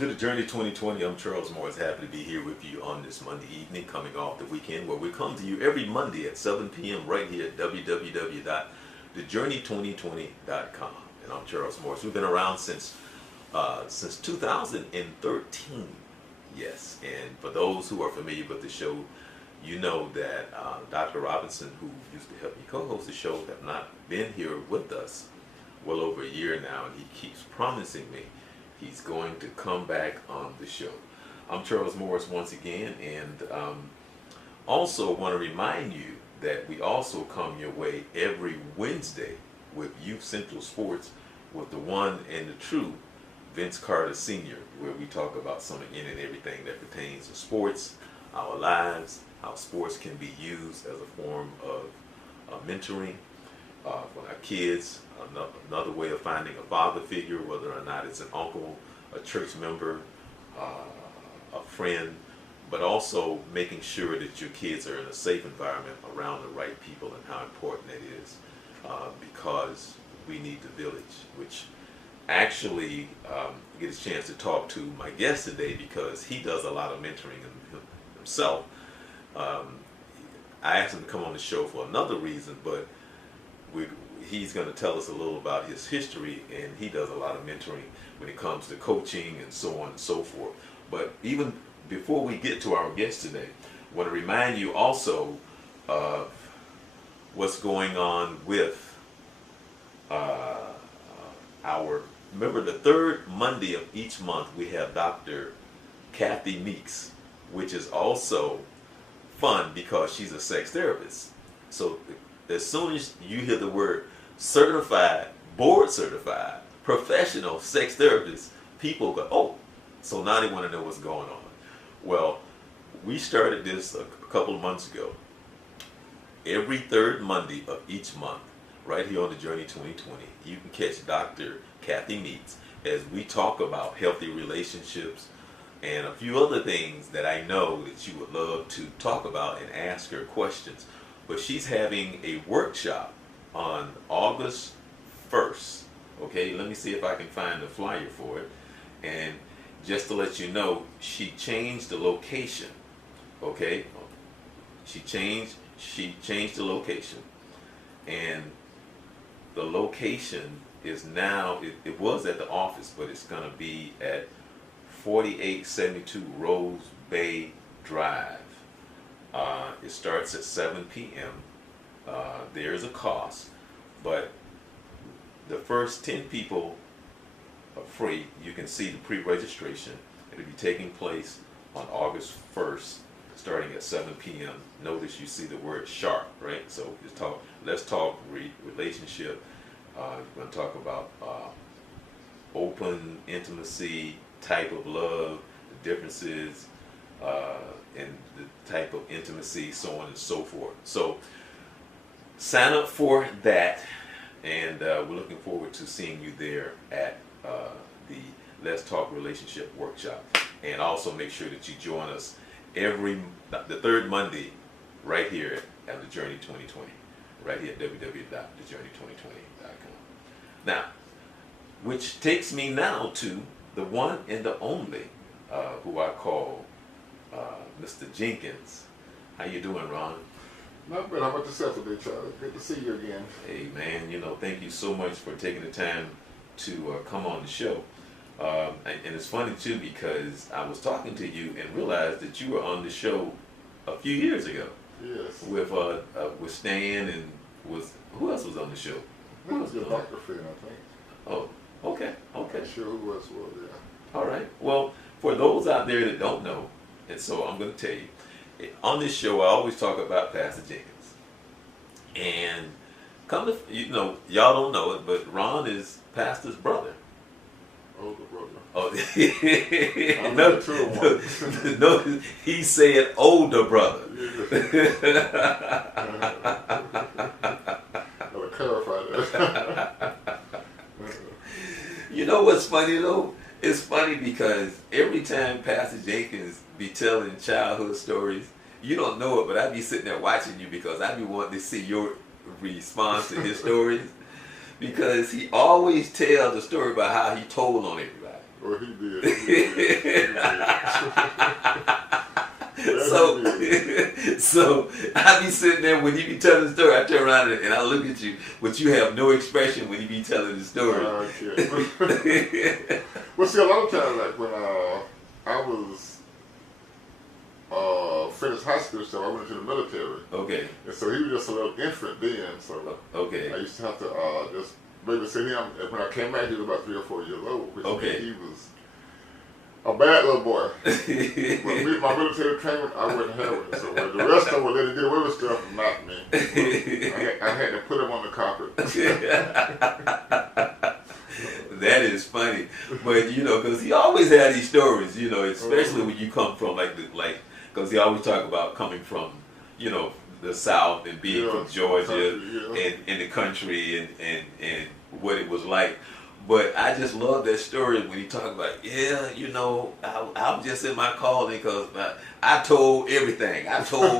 to the Journey 2020. I'm Charles Morris, happy to be here with you on this Monday evening, coming off the weekend, where we come to you every Monday at 7 p.m. right here at www.thejourney2020.com. And I'm Charles Morris. We've been around since 2013. Yes, and for those who are familiar with the show, you know that Dr. Robinson, who used to help me co-host the show, have not been here with us well over a year now, and he keeps promising me he's going to come back on the show. I'm Charles Morris once again, and also want to remind you that we also come your way every Wednesday with Youth Central Sports with the one and the true Vince Carter Sr., where we talk about some and everything that pertains to sports, our lives, how sports can be used as a form of mentoring for our kids, another way of finding a father figure, whether or not it's an uncle, a church member, a friend, but also making sure that your kids are in a safe environment around the right people, and how important that is, because we need the village, which actually get a chance to talk to my guest today, because he does a lot of mentoring himself. I asked him to come on the show for another reason, but he's going to tell us a little about his history, and he does a lot of mentoring when it comes to coaching and so on and so forth. But even before we get to our guest today, I want to remind you also of what's going on with remember, the third Monday of each month we have Dr. Kathy Meeks, which is also fun because she's a sex therapist. So as soon as you hear the word certified, board certified, professional sex therapist, people go, oh, so now they want to know what's going on. Well, we started this a couple of months ago. Every third Monday of each month, right here on the Journey 2020, you can catch Dr. Kathy Meeks as we talk about healthy relationships and a few other things that I know that you would love to talk about and ask her questions. But she's having a workshop on August 1st. Okay, let me see if I can find the flyer for it. And just to let you know, she changed the location. Okay, she changed the location, and the location is now, it was at the office, but it's going to be at 4872 Rose Bay Drive. It starts at 7 p.m. There's a cost, but the first 10 people are free. You can see the pre-registration. It'll be taking place on August 1st, starting at 7 p.m. Notice you see the word sharp, right? So let's talk relationship. We're going to talk about open intimacy, type of love, the differences in the type of intimacy, so on and so forth. So sign up for that, and we're looking forward to seeing you there at the Let's Talk Relationship Workshop. And also make sure that you join us the third Monday right here at the Journey 2020, right here at www.thejourney2020.com. Now, which takes me now to the one and the only, who I call Mr. Jenkins. How you doing, Ron? Not bad. How about yourself today, Charlie? Good to see you again. Hey, man, thank you so much for taking the time to come on the show. And it's funny, too, because I was talking to you and realized that you were on the show a few years ago. Yes. With Stan, and who else was on the show? Who was your doctor friend, I think. Oh, okay. I'm not sure who else was there. All right. Well, for those out there that don't know, and so I'm going to tell you, on this show I always talk about Pastor Jenkins. And y'all don't know it, but Ron is Pastor's brother. Older brother. Oh, I'm the true one. No, he said older brother. Gotta clarify that. You know what's funny though? It's funny because every time Pastor Jenkins be telling childhood stories, you don't know it, but I be sitting there watching you because I be wanting to see your response to his stories, because he always tells a story about how he told on everybody. Well, he did. He did. So I be sitting there when you be telling the story. I turn around and I look at you, but you have no expression when you be telling the story. Well, see, a lot of times, like when I was finished high school, so I went into the military. Okay. And so he was just a little infant then. So okay. I used to have to just babysit him. And when I came back, he was about 3 or 4 years old. Which okay. He was a bad little boy. But my military training, I wouldn't have it. So the rest of them would let him get away with stuff, not me. I had to put him on the carpet. That is funny, but you know, because he always had these stories, you know, especially when you come from because he always talk about coming from, you know, the South and being from Georgia and in the country and what it was like. But I just love that story when he talked about, you know, I'm just in my calling because I told everything. I told,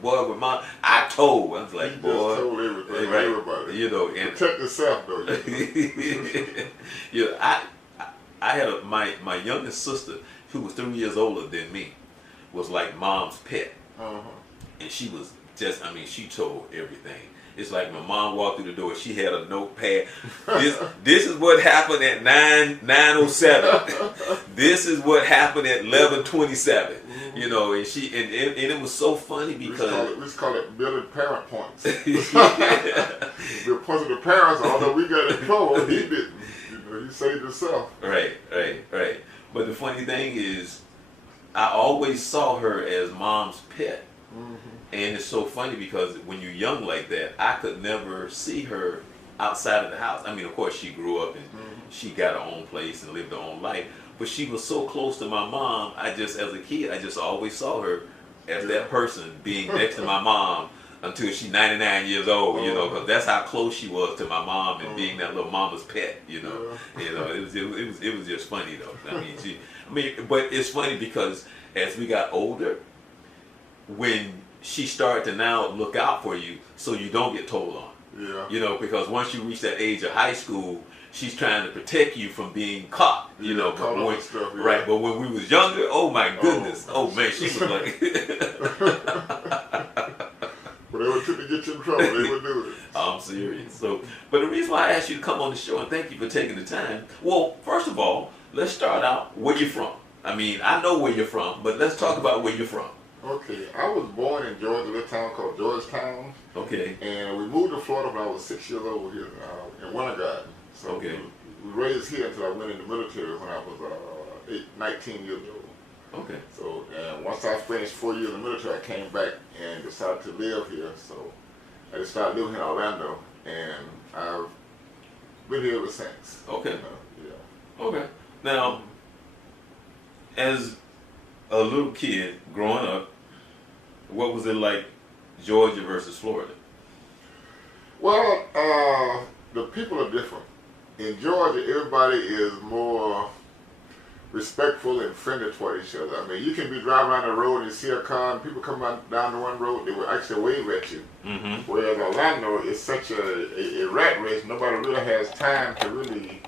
boy, with mom, I was like, he boy. Just told everything, right, everybody. You know, and protect yourself, though. You know, I had my youngest sister, who was 3 years older than me, was like mom's pet. And she was just, I mean, she told everything. It's like my mom walked through the door, she had a notepad. This is what happened at 9:07. This is what happened at 11:27. You know, and it was so funny because we call it building parent points. The points of the parents, although we got in trouble, he didn't. You know, he saved himself. Right. But the funny thing is, I always saw her as mom's pet. And it's so funny because when you're young like that, I could never see her outside of the house. I mean, of course, she grew up and she got her own place and lived her own life. But she was so close to my mom, as a kid, I just always saw her as that person being next to my mom until she's 99 years old, you know, because that's how close she was to my mom and being that little mama's pet, you know. It was just funny, though. But it's funny because as we got older, when she started to now look out for you so you don't get told on. Yeah. You know, because once you reach that age of high school, she's trying to protect you from being caught. You know, but stuff, right. But when we was younger, oh my goodness, man, she was like. Whatever it took to get you in trouble, they would do it. I'm serious. So, but the reason why I asked you to come on the show and thank you for taking the time. Well, first of all, let's start out where you're from. I mean, I know where you're from, but let's talk about where you're from. Okay, I was born in Georgia, a little town called Georgetown. Okay. And we moved to Florida when I was 6 years old here in Winter Garden. So we raised here until I went in the military when I was 19 years old. Okay. So, and once I finished 4 years in the military, I came back and decided to live here. So I just started living in Orlando, and I've been here ever since. Okay. Yeah. Okay. Now, as a little kid growing up, what was it like, Georgia versus Florida? Well, the people are different. In Georgia, everybody is more respectful and friendly toward each other. I mean, you can be driving down the road and you see a car and people come down the one road, they will actually wave at you. Whereas Orlando is such a rat race, nobody really has time to really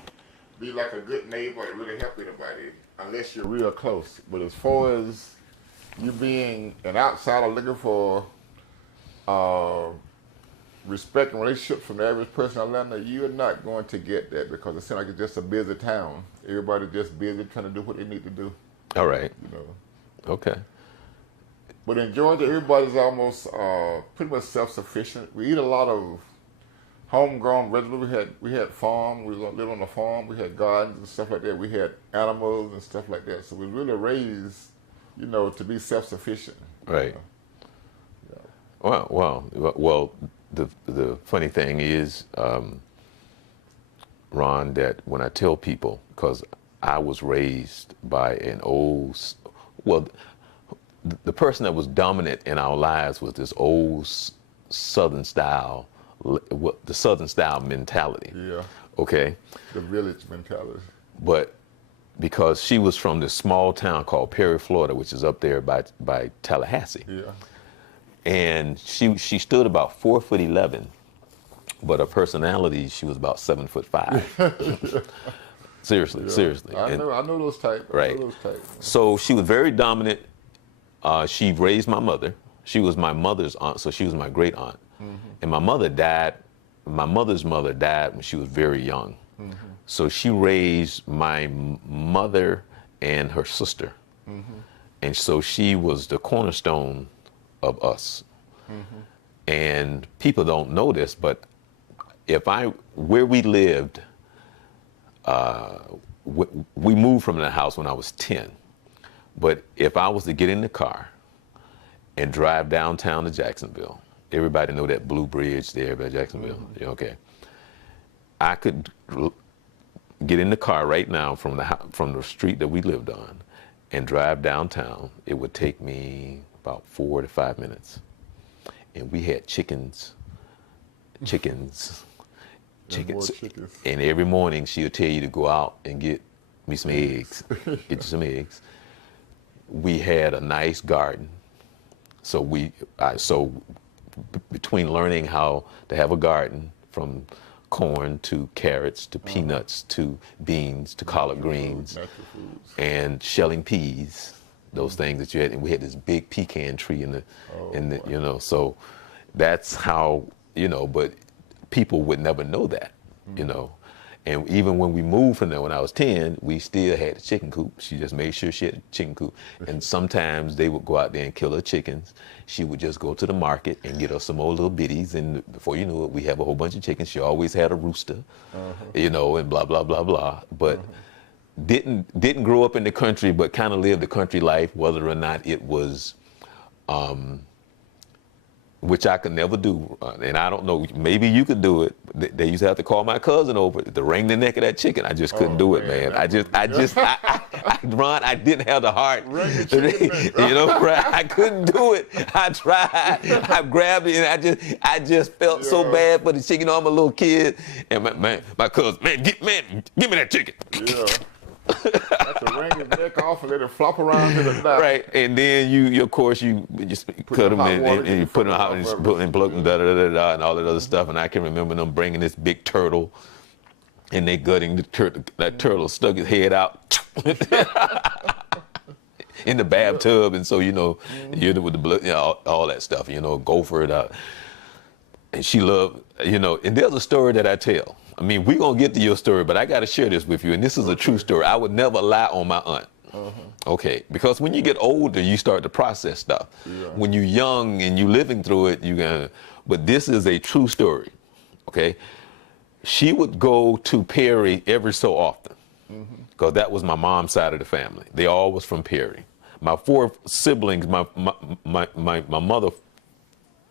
be like a good neighbor and really help anybody unless you're real close. But as far as you being an outsider looking for respect and relationship from the average person in Atlanta, you're not going to get that because it seems like it's just a busy town. Everybody's just busy trying to do what they need to do. All right. You know. Okay. But in Georgia, everybody's almost pretty much self-sufficient. We eat a lot of homegrown vegetables. We had farm. We lived on a farm. We had gardens and stuff like that. We had animals and stuff like that. So we really raised, you know, to be self-sufficient. Right. Yeah. Well. The funny thing is, Ron, that when I tell people, because I was raised by an old, the person that was dominant in our lives was this old Southern style, the Southern style mentality. Yeah. Okay. The village mentality. But because she was from this small town called Perry, Florida, which is up there by Tallahassee. Yeah. And she stood about 4'11", but her personality, she was about 7'5". Seriously, Yeah. seriously. I know those types. Right. I know those types. So she was very dominant. She raised my mother. She was my mother's aunt, so she was my great aunt. And my mother died. My mother's mother died when she was very young. So she raised my mother and her sister. And so she was the cornerstone of us. And people don't know this, but where we lived, we moved from the house when I was 10. But if I was to get in the car and drive downtown to Jacksonville, everybody know that Blue Bridge there by Jacksonville, okay? I could get in the car right now from the street that we lived on and drive downtown. It would take me about 4 to 5 minutes. And we had chickens. And every morning she'll tell you to go out and get me some eggs, get you some eggs. We had a nice garden. So between learning how to have a garden, from corn to carrots to peanuts to beans to collard greens and shelling peas, those things that you had, and we had this big pecan tree in the you know, so that's how, you know, but people would never know that, you know. And even when we moved from there when I was 10, we still had a chicken coop. She just made sure she had a chicken coop. And sometimes they would go out there and kill her chickens. She would just go to the market and get us some more little bitties. And before you knew it, we have a whole bunch of chickens. She always had a rooster, you know, and blah, blah, blah, blah. But didn't grow up in the country, but kind of lived the country life, whether or not it was, which I could never do, and I don't know, maybe you could do it. They used to have to call my cousin over to wring the neck of that chicken. I just couldn't do it, man. Ron, I didn't have the heart. You know, right? I couldn't do it. I tried. I grabbed it, and I just felt so bad for the chicken. You know, I'm a little kid, and my cousin, give me that chicken. Yeah. Have to wring his neck off and let it flop around to the back. Right, and then you of course, you just cut them and you put them out and plug them, and all that other stuff. And I can remember them bringing this big turtle, and they gutting the turtle. That turtle stuck his head out in the bathtub, and so you know, with the blood, you know, all that stuff. You know, gopher it out. And she loved, you know. And there's a story that I tell. I mean, we're going to get to your story, but I got to share this with you, and this is a true story. I would never lie on my aunt, okay? Because when you get older, you start to process stuff. Yeah. When you're young and you're living through it, but this is a true story, okay? She would go to Perry every so often, because that was my mom's side of the family. They all was from Perry. My 4 siblings, my mother's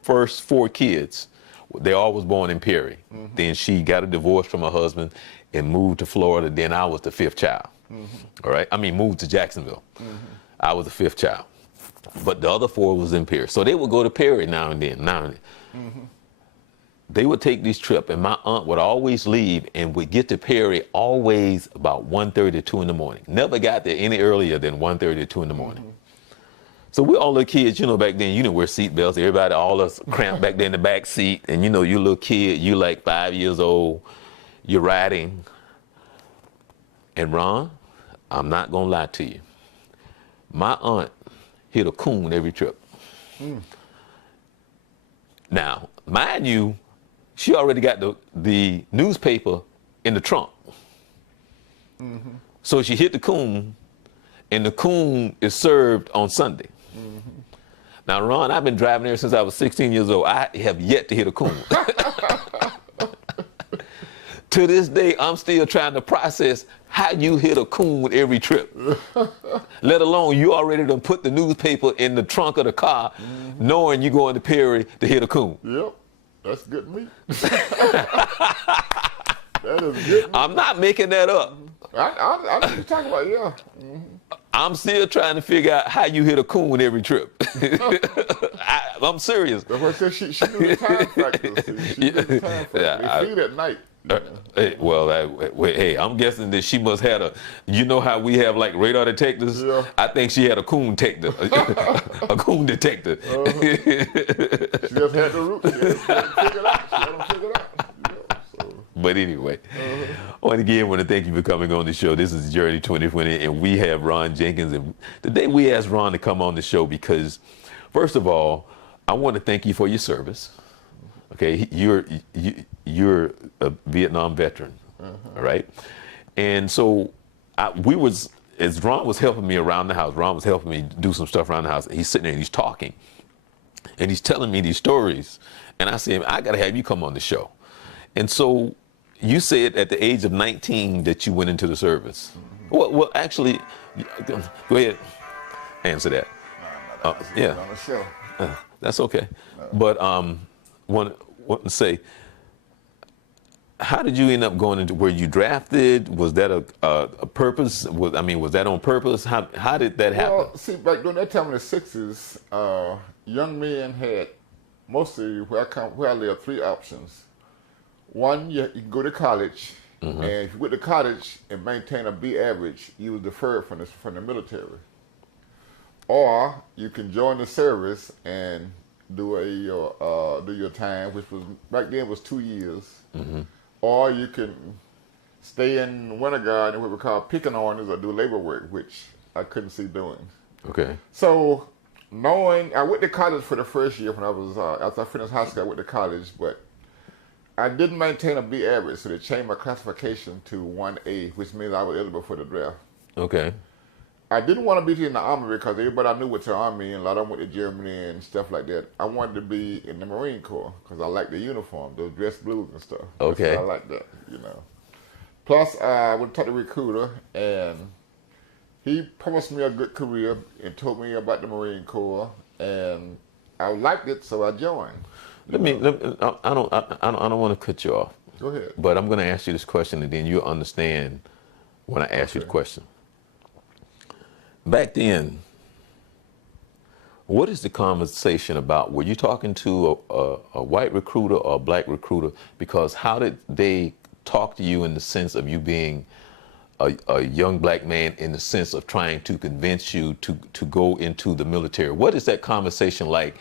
first 4 kids, they all was born in Perry. Then she got a divorce from her husband and moved to Florida. Then I was the 5th child. All right, I mean, moved to Jacksonville. I was the 5th child, but the other 4 was in Perry. So they would go to Perry now and then. They would take these trips, and my aunt would always leave and would get to Perry always about 1:30 to 2 in the morning. Never got there any earlier than 1:30 to 2 in the morning. So we're all little kids, you know, back then, you didn't wear seatbelts. Everybody, all us cramped back there in the back seat. And, you know, you little kid, you like 5 years old, you're riding. And Ron, I'm not going to lie to you. My aunt hit a coon every trip. Now, mind you, she already got the newspaper in the trunk. So she hit the coon, and the coon is served on Sunday. Now, Ron, I've been driving there since I was 16 years old. I have yet to hit a coon. To this day, I'm still trying to process how you hit a coon every trip. Let alone you already done put the newspaper in the trunk of the car, knowing you're going to Perry to hit a coon. Yep, that's good meat. That is good meat. I'm not making that up. I know what you're talking about, yeah. I'm still trying to figure out how you hit a coon every trip. I'm serious. That's what I said. She knew the time factor. She knew the time factor. They feed at night. Hey, I'm guessing that she must have you know how we have like radar detectors? Yeah. I think she had a coon detector. A coon detector. She just had the root. She had to figure it out. She had to figure it out. Yeah, so. But anyway, once again, I want to thank you for coming on the show. This is Journey 2020, and we have Ron Jenkins. And today we asked Ron to come on the show because, first of all, I want to thank you for your service. Okay, you're a Vietnam veteran, all right? And so as Ron was helping me around the house, Ron was helping me do some stuff around the house. He's sitting there and he's talking, and he's telling me these stories. And I said, I got to have you come on the show. And so you said at the age of 19 that you went into the service. Well, actually, go ahead, answer that. Yeah, on the show. That's okay. No. But want to say, how did you end up going into? Were you drafted? Was that a purpose? Was that on purpose? How did that happen? Well, see, back during that time in the '60s, young men had mostly where I live 3 options. One, you can go to college, and if you went to college and maintain a B average, you were deferred from the military. Or you can join the service and do your time, which was back then was 2 years. Or you can stay in winter guard and what we call picking orders or do labor work, which I couldn't see doing. Okay. So I went to college for the first year when I was after I finished high school. I went to college, but I didn't maintain a B average, so they changed my classification to 1A, which means I was eligible for the draft. Okay. I didn't want to be in the Army because everybody I knew went to the Army, and a lot of them went to Germany and stuff like that. I wanted to be in the Marine Corps because I liked the uniform, those dress blues and stuff. Okay. I like that, Plus, I went to talk to a recruiter, and he promised me a good career and told me about the Marine Corps, and I liked it, so I joined. I don't want to cut you off. Go ahead. But I'm going to ask you this question, and then you'll understand when I ask you the question. Back then, what is the conversation about? Were you talking to a white recruiter or a black recruiter? Because how did they talk to you in the sense of you being a young black man, in the sense of trying to convince you to go into the military? What is that conversation like?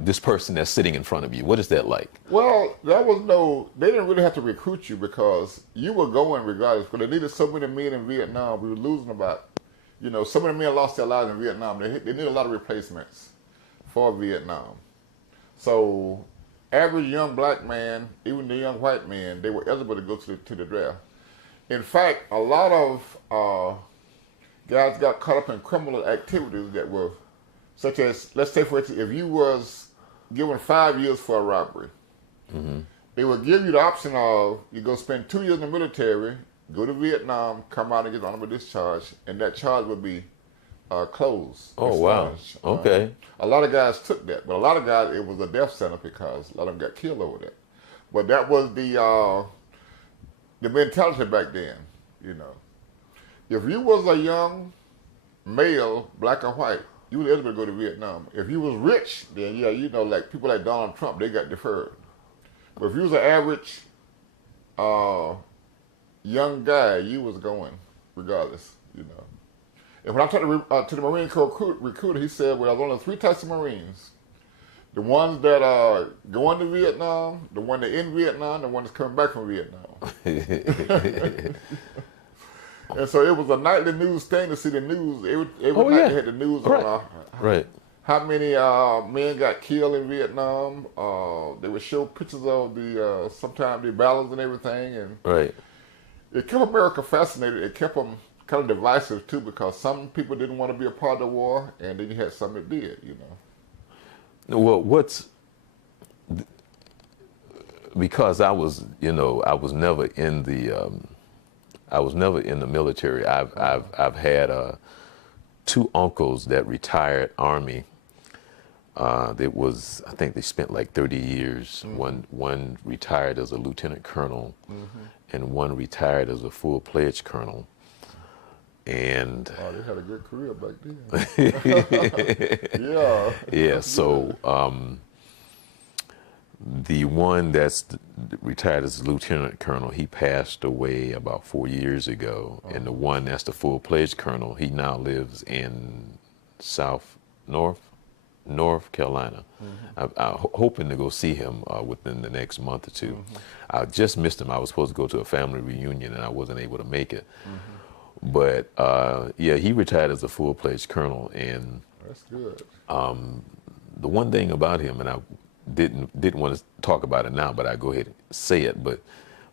This person that's sitting in front of you, what is that like? Well, they didn't really have to recruit you because you were going regardless. Because they needed so many men in Vietnam. We were losing about, so many men lost their lives in Vietnam. They needed a lot of replacements for Vietnam. So average young black man, even the young white man, they were eligible to go to the draft. In fact, a lot of guys got caught up in criminal activities that were such as, let's say, for instance, if you was given 5 years for a robbery, they would give you the option of you go spend 2 years in the military, go to Vietnam, come out and get honorable discharge, and that charge would be closed. Oh, wow. Okay. A lot of guys took that, but a lot of guys, it was a death sentence because a lot of them got killed over that. But that was the mentality back then, If you was a young male, black or white, you were eligible to go to Vietnam. If you was rich, then like people like Donald Trump, they got deferred. But if you was an average young guy, you was going regardless, And when I talked to the Marine Corps recruiter, he said, well, there's only 3 types of Marines. The ones that are going to Vietnam, the one that in Vietnam, the one that's coming back from Vietnam. And so it was a nightly news thing to see the news. Every night they had the news on how many men got killed in Vietnam. They would show pictures of sometimes the battles and everything. And it kept America fascinated. It kept them kind of divisive too, because some people didn't want to be a part of the war, and then you had some that did, Well, because I was never in the military. I've had 2 uncles that retired Army. I think they spent like 30 years. One retired as a lieutenant colonel, and one retired as a full-fledged colonel. And they had a good career back then. Yeah. Yeah. So the one that's retired as a lieutenant colonel, he passed away about 4 years ago, and the one that's the full-fledged colonel, he now lives in North North Carolina. I'm hoping to go see him within the next month or two. I just missed him. I was supposed to go to a family reunion and I wasn't able to make it. But yeah, he retired as a full-fledged colonel, and That's good. the one thing about him, and I didn't want to talk about it now, but I go ahead and say it. But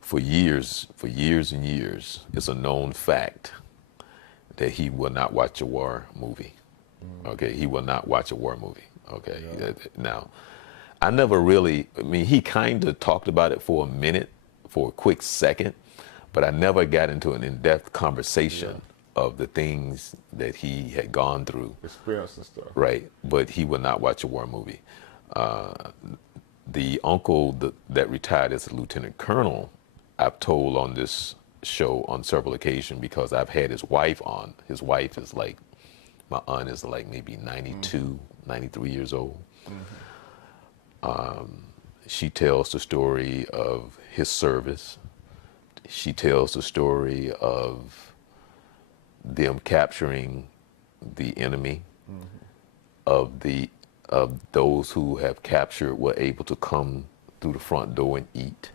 for years and years, it's a known fact that he will not watch a war movie. Okay, he will not watch a war movie. Okay, now I never really. I mean, he kind of talked about it for a minute, for a quick second, but I never got into an in-depth conversation of the things that he had gone through. Experience and stuff. Right, but he would not watch a war movie. The uncle that retired as a lieutenant colonel, I've told on this show on several occasions because I've had his wife on. His wife is like, my aunt is like maybe 92, 93 years old. She tells the story of his service. She tells the story of them capturing the enemy, of those who have captured were able to come through the front door and eat,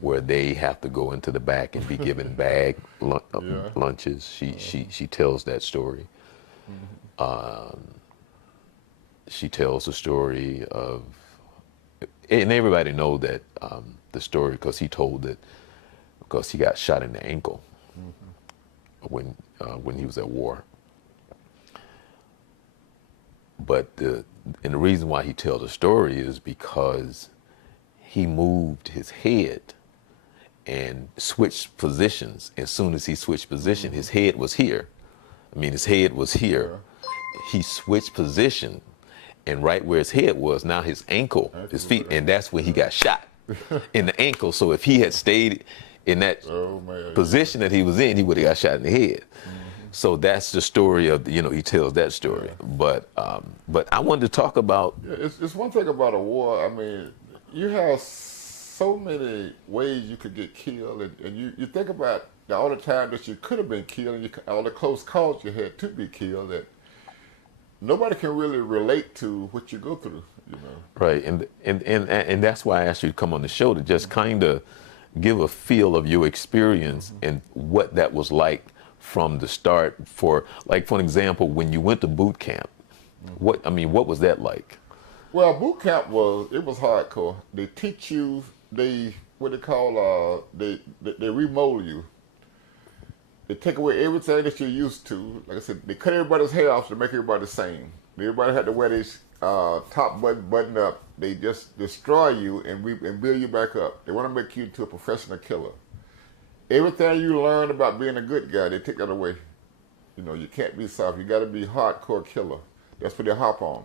where they have to go into the back and be given bag lunches. She tells that story. She tells the story of, and everybody know that the story because he told it because he got shot in the ankle when he was at war. But the reason why he tells the story is because he moved his head and switched positions. As soon as he switched position, his head was here. I mean, his head was here. He switched position, and right where his head was, now his ankle, his feet, and that's when he got shot in the ankle. So if he had stayed in that position that he was in, he would have got shot in the head. So that's the story of, he tells that story. But I wanted to talk about. Yeah, it's one thing about a war. I mean, you have so many ways you could get killed, and you think about all the time that you could have been killed, and all the close calls you had to be killed, that nobody can really relate to what you go through, Right, and that's why I asked you to come on the show to just kind of give a feel of your experience and what that was like from the start. For an example, when you went to boot camp, what was that like? Well, boot camp was hardcore. They teach you, they remold you. They take away everything that you're used to. Like I said, they cut everybody's hair off to make everybody the same. Everybody had to wear this top button up. They just destroy you and build you back up. They want to make you into a professional killer. Everything you learn about being a good guy, they take that away. You can't be soft. You got to be hardcore killer. That's what they hop on.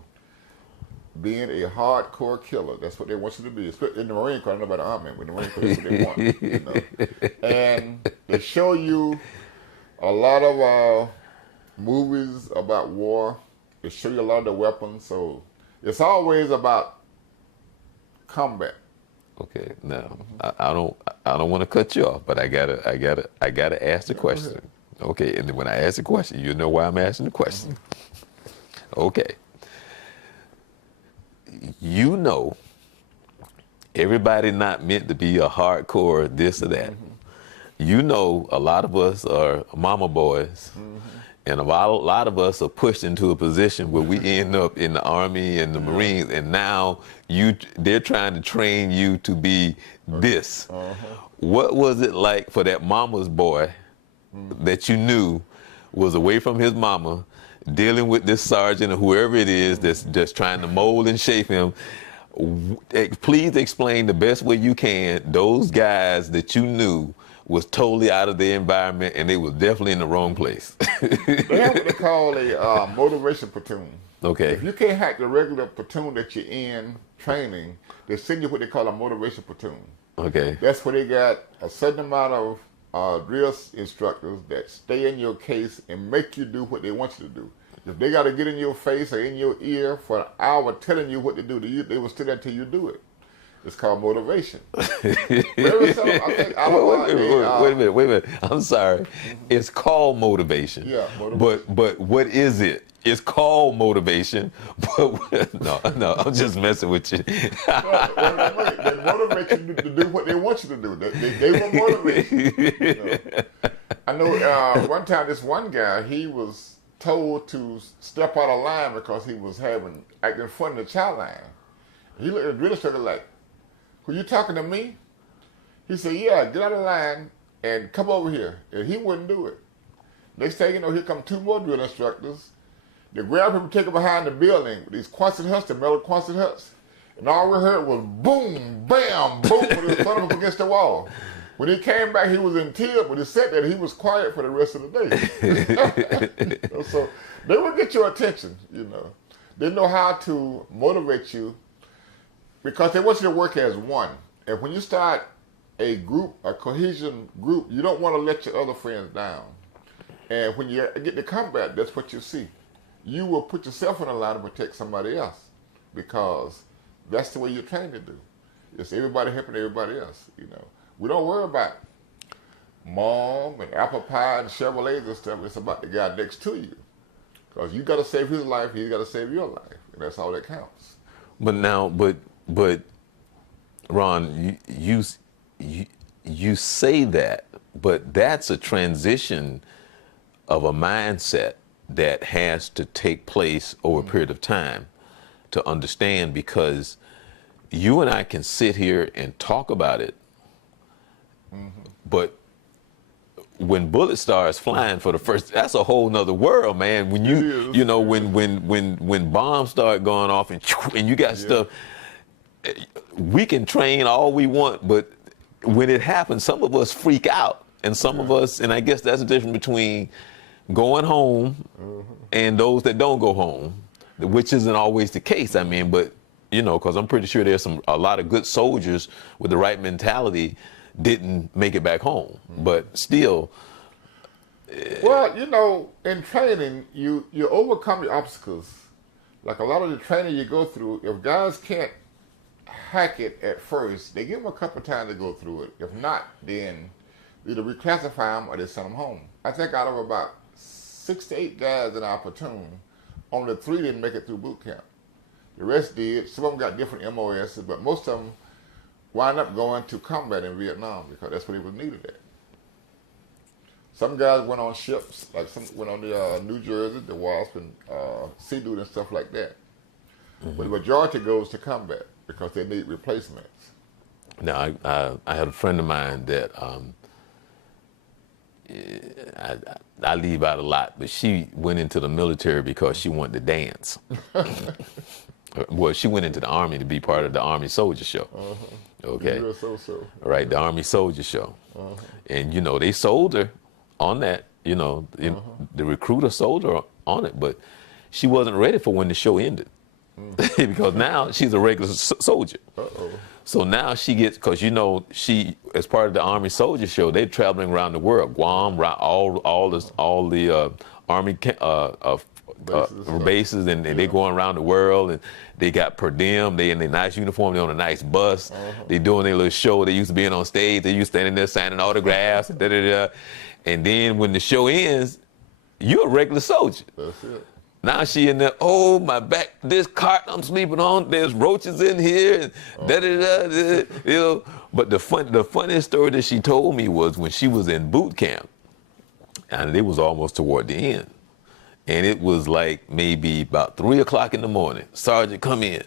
Being a hardcore killer. That's what they want you to be. Especially in the Marine Corps. I don't know about the Army, but in the Marine Corps, that's what they want. And they show you a lot of movies about war. They show you a lot of the weapons. So it's always about combat. Okay, now I don't want to cut you off, but I gotta ask the question. Okay, and then when I ask the question, you know why I'm asking the question. Okay. Everybody not meant to be a hardcore this or that. A lot of us are mama boys, and a lot of us are pushed into a position where we end up in the Army and the Marines, and now they're trying to train you to be this. What was it like for that mama's boy that you knew was away from his mama, dealing with this sergeant or whoever it is that's just trying to mold and shape him? Please explain the best way you can those guys that you knew was totally out of their environment and they was definitely in the wrong place. They have what they call a motivation platoon. Okay. If you can't hack the regular platoon that you're in training, they send you what they call a motivation platoon. Okay. That's where they got a certain amount of drill instructors that stay in your case and make you do what they want you to do. If they got to get in your face or in your ear for an hour telling you what to do, they will stay there until you do it. It's called motivation. Very seldom, wait a minute. I'm sorry. It's called motivation. Yeah, motivation. But what is it? It's called motivation, but no, I'm just messing with you. They motivate you to do what they want you to do. They will motivate you. I know one time this one guy, he was told to step out of line because he was acting funny in the child line. He looked at the drill instructor like, "Were you talking to me?" He said, "Yeah, get out of line and come over here." And he wouldn't do it. Next thing you know, here come 2 more drill instructors. They grab him and take him behind the building with these Quonset huts, the metal Quonset huts. And all we heard was boom, bam, boom, when he thrown him up against the wall. When he came back, he was in tears, but he said that he was quiet for the rest of the day. So they will get your attention, They know how to motivate you because they want you to work as one. And when you start a group, a cohesion group, you don't want to let your other friends down. And when you get to combat, that's what you see. You will put yourself in a line to protect somebody else because that's the way you're trained to do. It's everybody helping everybody else, We don't worry about mom and apple pie and Chevrolets and stuff. It's about the guy next to you. Because you got to save his life, he's got to save your life. And that's all that counts. But Ron, you say that, but that's a transition of a mindset that has to take place over a period of time to understand, because you and I can sit here and talk about it, but when bullet starts flying for the first, that's a whole nother world, man. When when bombs start going off and you got stuff, we can train all we want, but when it happens, some of us freak out, and some of us, and I guess that's the difference between going home and those that don't go home, which isn't always the case. I mean, but because I'm pretty sure there's a lot of good soldiers with the right mentality didn't make it back home, but still. Well, in training, you overcome the obstacles. Like a lot of the training you go through, if guys can't hack it at first, they give them a couple of times to go through it. If not, then either reclassify them or they send them home. I think out of about 6 to 8 guys in our platoon, only 3 didn't make it through boot camp. The rest did. Some of them got different MOSs, but most of them wound up going to combat in Vietnam because that's what he was needed at. Some guys went on ships, like some went on the New Jersey, the Wasp, and Sea Dude and stuff like that. But the majority goes to combat because they need replacements. Now, I had a friend of mine that I leave out a lot, but she went into the military because she wanted to dance. Well, she went into the Army to be part of the Army Soldier Show. Okay. So. Right, the Army Soldier Show. And, they sold her on that, the recruiter sold her on it, but she wasn't ready for when the show ended. Because now she's a regular soldier. So now she gets, because she, as part of the Army Soldier Show, they're traveling around the world, Guam, all the Army bases, and they going around the world, and they got per diem, they in their nice uniform, they on a nice bus, they doing their little show, they used to being on stage, they used to standing there signing autographs, and then when the show ends, you're a regular soldier. That's it. Now she in there, oh, my back, this cot I'm sleeping on, there's roaches in here, and But the funniest story that she told me was when she was in boot camp, and it was almost toward the end. And it was like maybe about 3 o'clock in the morning. Sergeant come in,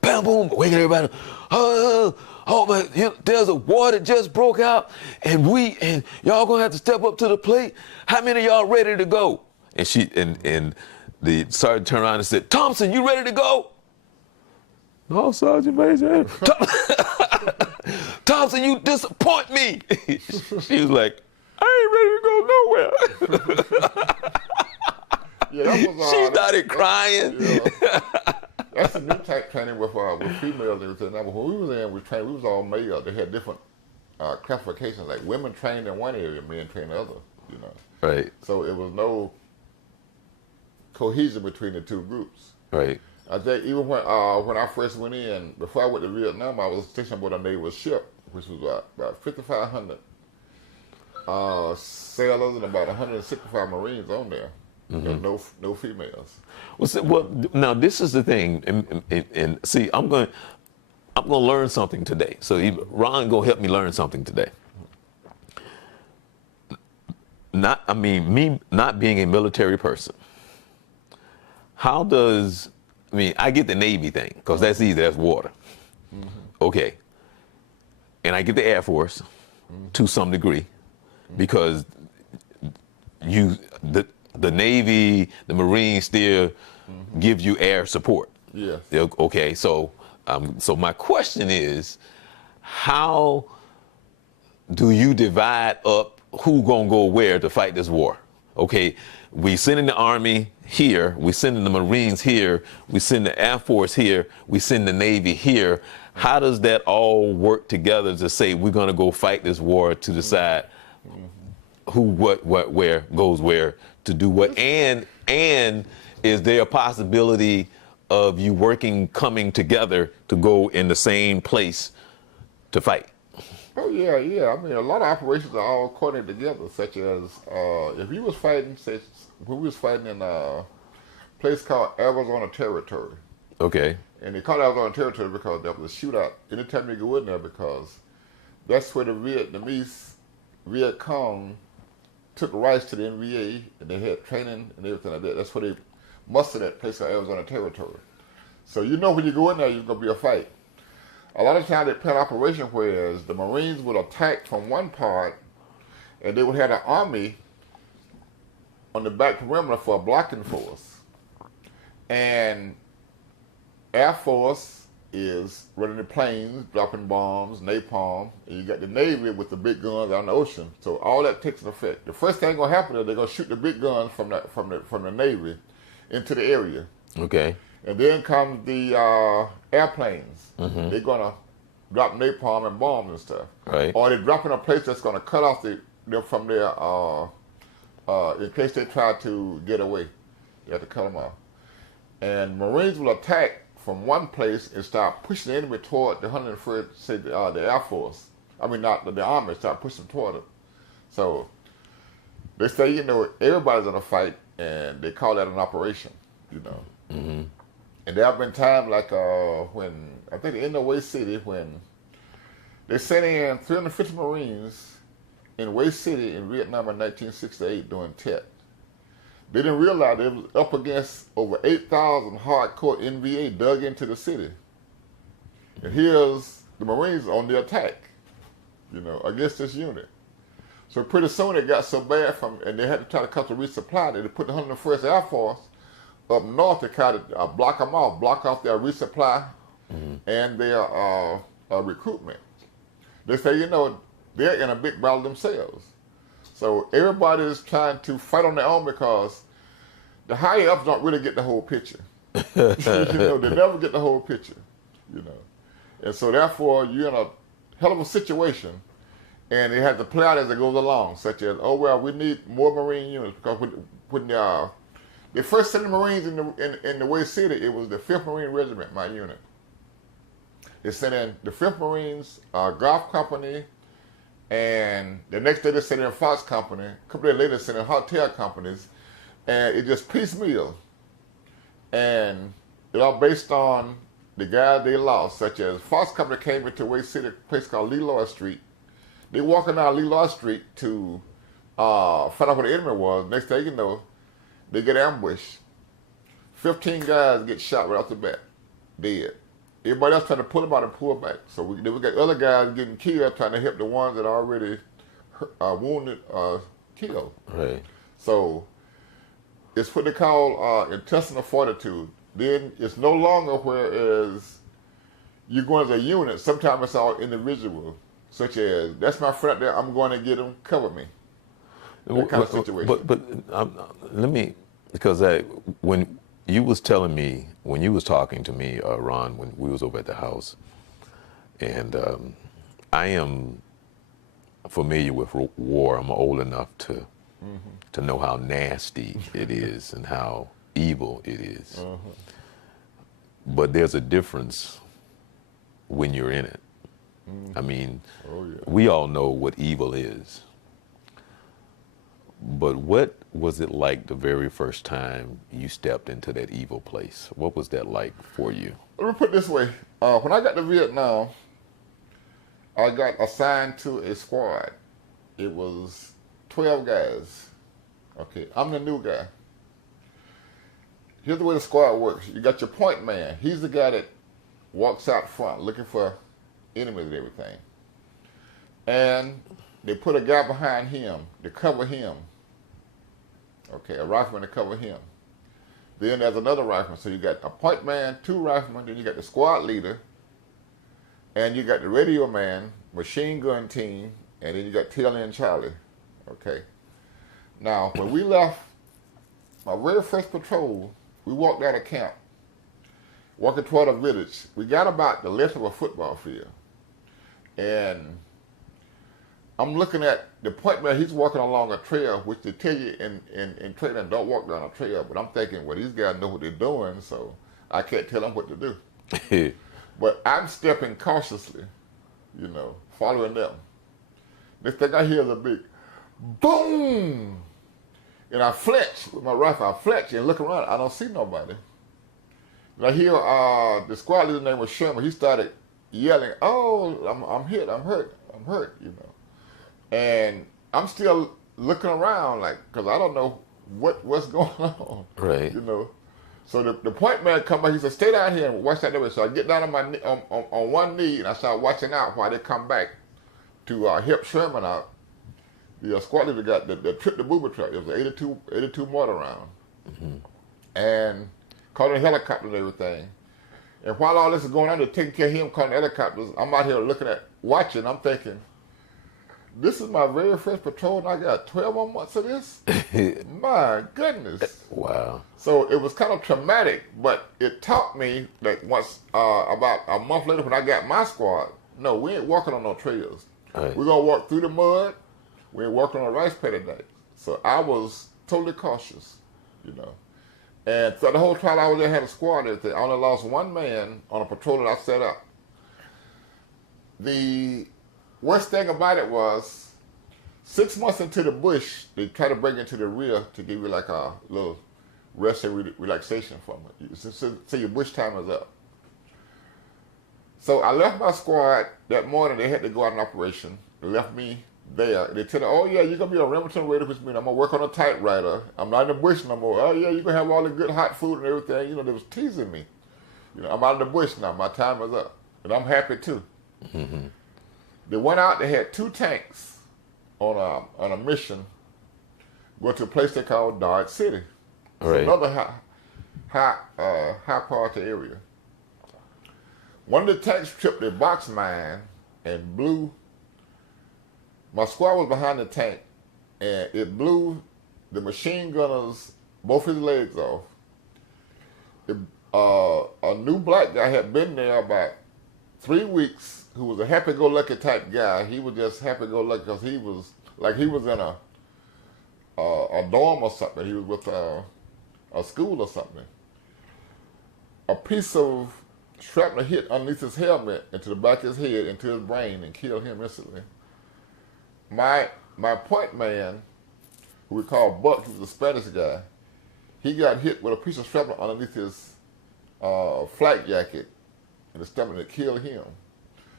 bam, boom, waking everybody. Oh man, there's a war that just broke out, and y'all gonna have to step up to the plate. How many of y'all ready to go? And she and the sergeant turned around and said, Thompson, you ready to go? No, Sergeant Major. Thompson, you disappoint me. She was like, I ain't ready to go nowhere. She started crying. That's a new type training with females. When we was in, we was all male. They had different classifications. Like women trained in one area, men trained in the other. Right. So it was no cohesion between the two groups. Right. I think even when I first went in, before I went to Vietnam, I was stationed aboard a naval ship, which was about 5,500 sailors and about 165 Marines on there. No females. Well, now this is the thing, and see, I'm going to learn something today. So Ron gonna help me learn something today. Me not being a military person. How does I get the Navy thing because that's easy. That's water. Okay, and I get the Air Force to some degree because the Navy, the Marines still give you air support. Yes. Okay, so my question is, how do you divide up who gonna go where to fight this war? Okay, we sending the Army here, we sending the Marines here, we send the Air Force here, we send the Navy here. How does that all work together to say we're gonna go fight this war to decide who, what, where goes where to do what? And is there a possibility of you coming together to go in the same place to fight? Oh yeah. I mean, a lot of operations are all coordinated together. Such as if you was fighting, when we was fighting in a place called Arizona Territory. Okay. And they called it Arizona Territory because there was a shootout anytime you go in there, because that's where the Vietnamese Viet Cong took rights to the NVA, and they had training and everything like that. That's where they mustered that place called Arizona Territory. So when you go in there, you're going to be a fight. A lot of times they plan operation whereas the Marines would attack from one part, and they would have the Army on the back perimeter for a blocking force. And Air Force is running the planes, dropping bombs, napalm, and you got the Navy with the big guns out in the ocean. So all that takes an effect. The first thing gonna happen is they're gonna shoot the big guns from the Navy into the area. Okay. And then comes the airplanes. They're gonna drop napalm and bombs and stuff. Right. Or they drop in a place that's gonna cut off them from their in case they try to get away. You have to cut them off. And Marines will attack from one place and start pushing the enemy toward the 101st, say the Air Force. I mean, not the Army, start pushing toward it. So they say, everybody's in a fight, and they call that an operation, And there have been times like when, I think in the Way City, when they sent in 350 Marines in Way City in Vietnam in 1968 during Tet. They didn't realize it was up against over 8,000 hardcore NVA dug into the city. And here's the Marines on the attack, against this unit. So pretty soon it got so bad and they had to try to come to resupply that they put the 101st Air Force up north to kind of block off their resupply and their recruitment. They say, they're in a big battle themselves. So everybody is trying to fight on their own because the higher ups don't really get the whole picture. They never get the whole picture, And so therefore you're in a hell of a situation, and they have to play out as it goes along, such as, we need more Marine units, because when they first sent the Marines in the Way City, it was the 5th Marine Regiment, my unit. They sent in the 5th Marines, Golf Company, and the next day they sent in Fox Company. A couple days later they sent in hotel companies, and it just piecemeal. And it all based on the guys they lost, such as Fox Company came into Way City, a place called Leroy Street. They walking down Leroy Street to find out where the enemy was. Next thing you know, they get ambushed. 15 guys get shot right off the bat, dead. Everybody else trying to pull them out and pull back. So we got other guys getting killed trying to help the ones that are already wounded, killed. Right. So it's what they call intestinal fortitude. Then it's no longer whereas you're going as a unit. Sometimes it's all individual, such as, that's my friend there, I'm going to get him, cover me. That kind of situation. But let me, because when you was telling me, when you was talking to me, Ron, when we was over at the house, and I am familiar with war. I'm old enough to know how nasty it is and how evil it is. But there's a difference when you're in it. I mean, we all know what evil is. But what was it like the very first time you stepped into that evil place? What was that like for you? Let me put it this way. When I got to Vietnam, I got assigned to a squad. It was 12 guys. Okay, I'm the new guy. Here's the way the squad works. You got your point man. He's the guy that walks out front looking for enemies and everything. And they put a guy behind him to cover him. Okay, a rifleman to cover him. Then there's another rifleman. So you got a point man, 2 riflemen, then you got the squad leader, and you got the radio man, machine gun team, and then you got tail end Charlie. Okay. Now, when we left my very first patrol, we walked out of camp, walking toward a village. We got about the length of a football field. And I'm looking at the point man, he's walking along a trail, which they tell you in training, don't walk down a trail. But I'm thinking, well, these guys know what they're doing, so I can't tell them what to do. But I'm stepping cautiously, you know, following them. Next thing I hear is a big boom. And I flinch with my rifle. I flinch and look around. I don't see nobody. And I hear the squad leader's name was Sherman. He started yelling, "Oh, I'm hit, I'm hurt, you know." And I'm still looking around, like, because I don't know what's going on. Right. You know. So the point man come back, he said, "Stay down here and watch that way." So I get down on my on one knee and I start watching out while they come back to help Sherman out. The squad leader got the trip the booby truck. It was an 82 mortar round. Mm-hmm. And called a helicopter and everything. And while all this is going on, they're taking care of him, calling helicopters. I'm out here watching. I'm thinking, this is my very first patrol, and I got 12 more months of this? My goodness. Wow. So it was kind of traumatic, but it taught me that once, about a month later when I got my squad, no, we ain't walking on no trails. Right. We're going to walk through the mud. We ain't walking on a rice paddy day. So I was totally cautious, you know. And throughout the whole trial I was there, had a squad and everything. I only lost one man on a patrol that I set up. The worst thing about it was, 6 months into the bush, they try to break into the rear to give you like a little rest and relaxation from it. So your bush time is up. So I left my squad that morning. They had to go out on operation. They left me there. They tell me, "Oh yeah, you're gonna be on Remington Radio, which means I'm gonna work on a typewriter. I'm not in the bush no more. Oh yeah, you're gonna have all the good hot food and everything." You know, they was teasing me. You know, I'm out of the bush now. My time is up, and I'm happy too. Mm-hmm. They went out. They had 2 tanks on a mission, going to a place they call Dodge City. Right. It's another high priority area. One of the tanks tripped a box mine and blew. My squad was behind the tank, and it blew the machine gunner's both his legs off. A new black guy had been there about 3 weeks, who was a happy-go-lucky type guy. He was just happy-go-lucky because he was in a dorm or something. He was with a school or something. A piece of shrapnel hit underneath his helmet into the back of his head, into his brain, and killed him instantly. My point man, who we call Buck, he was a Spanish guy, he got hit with a piece of shrapnel underneath his flak jacket in the stomach that killed him.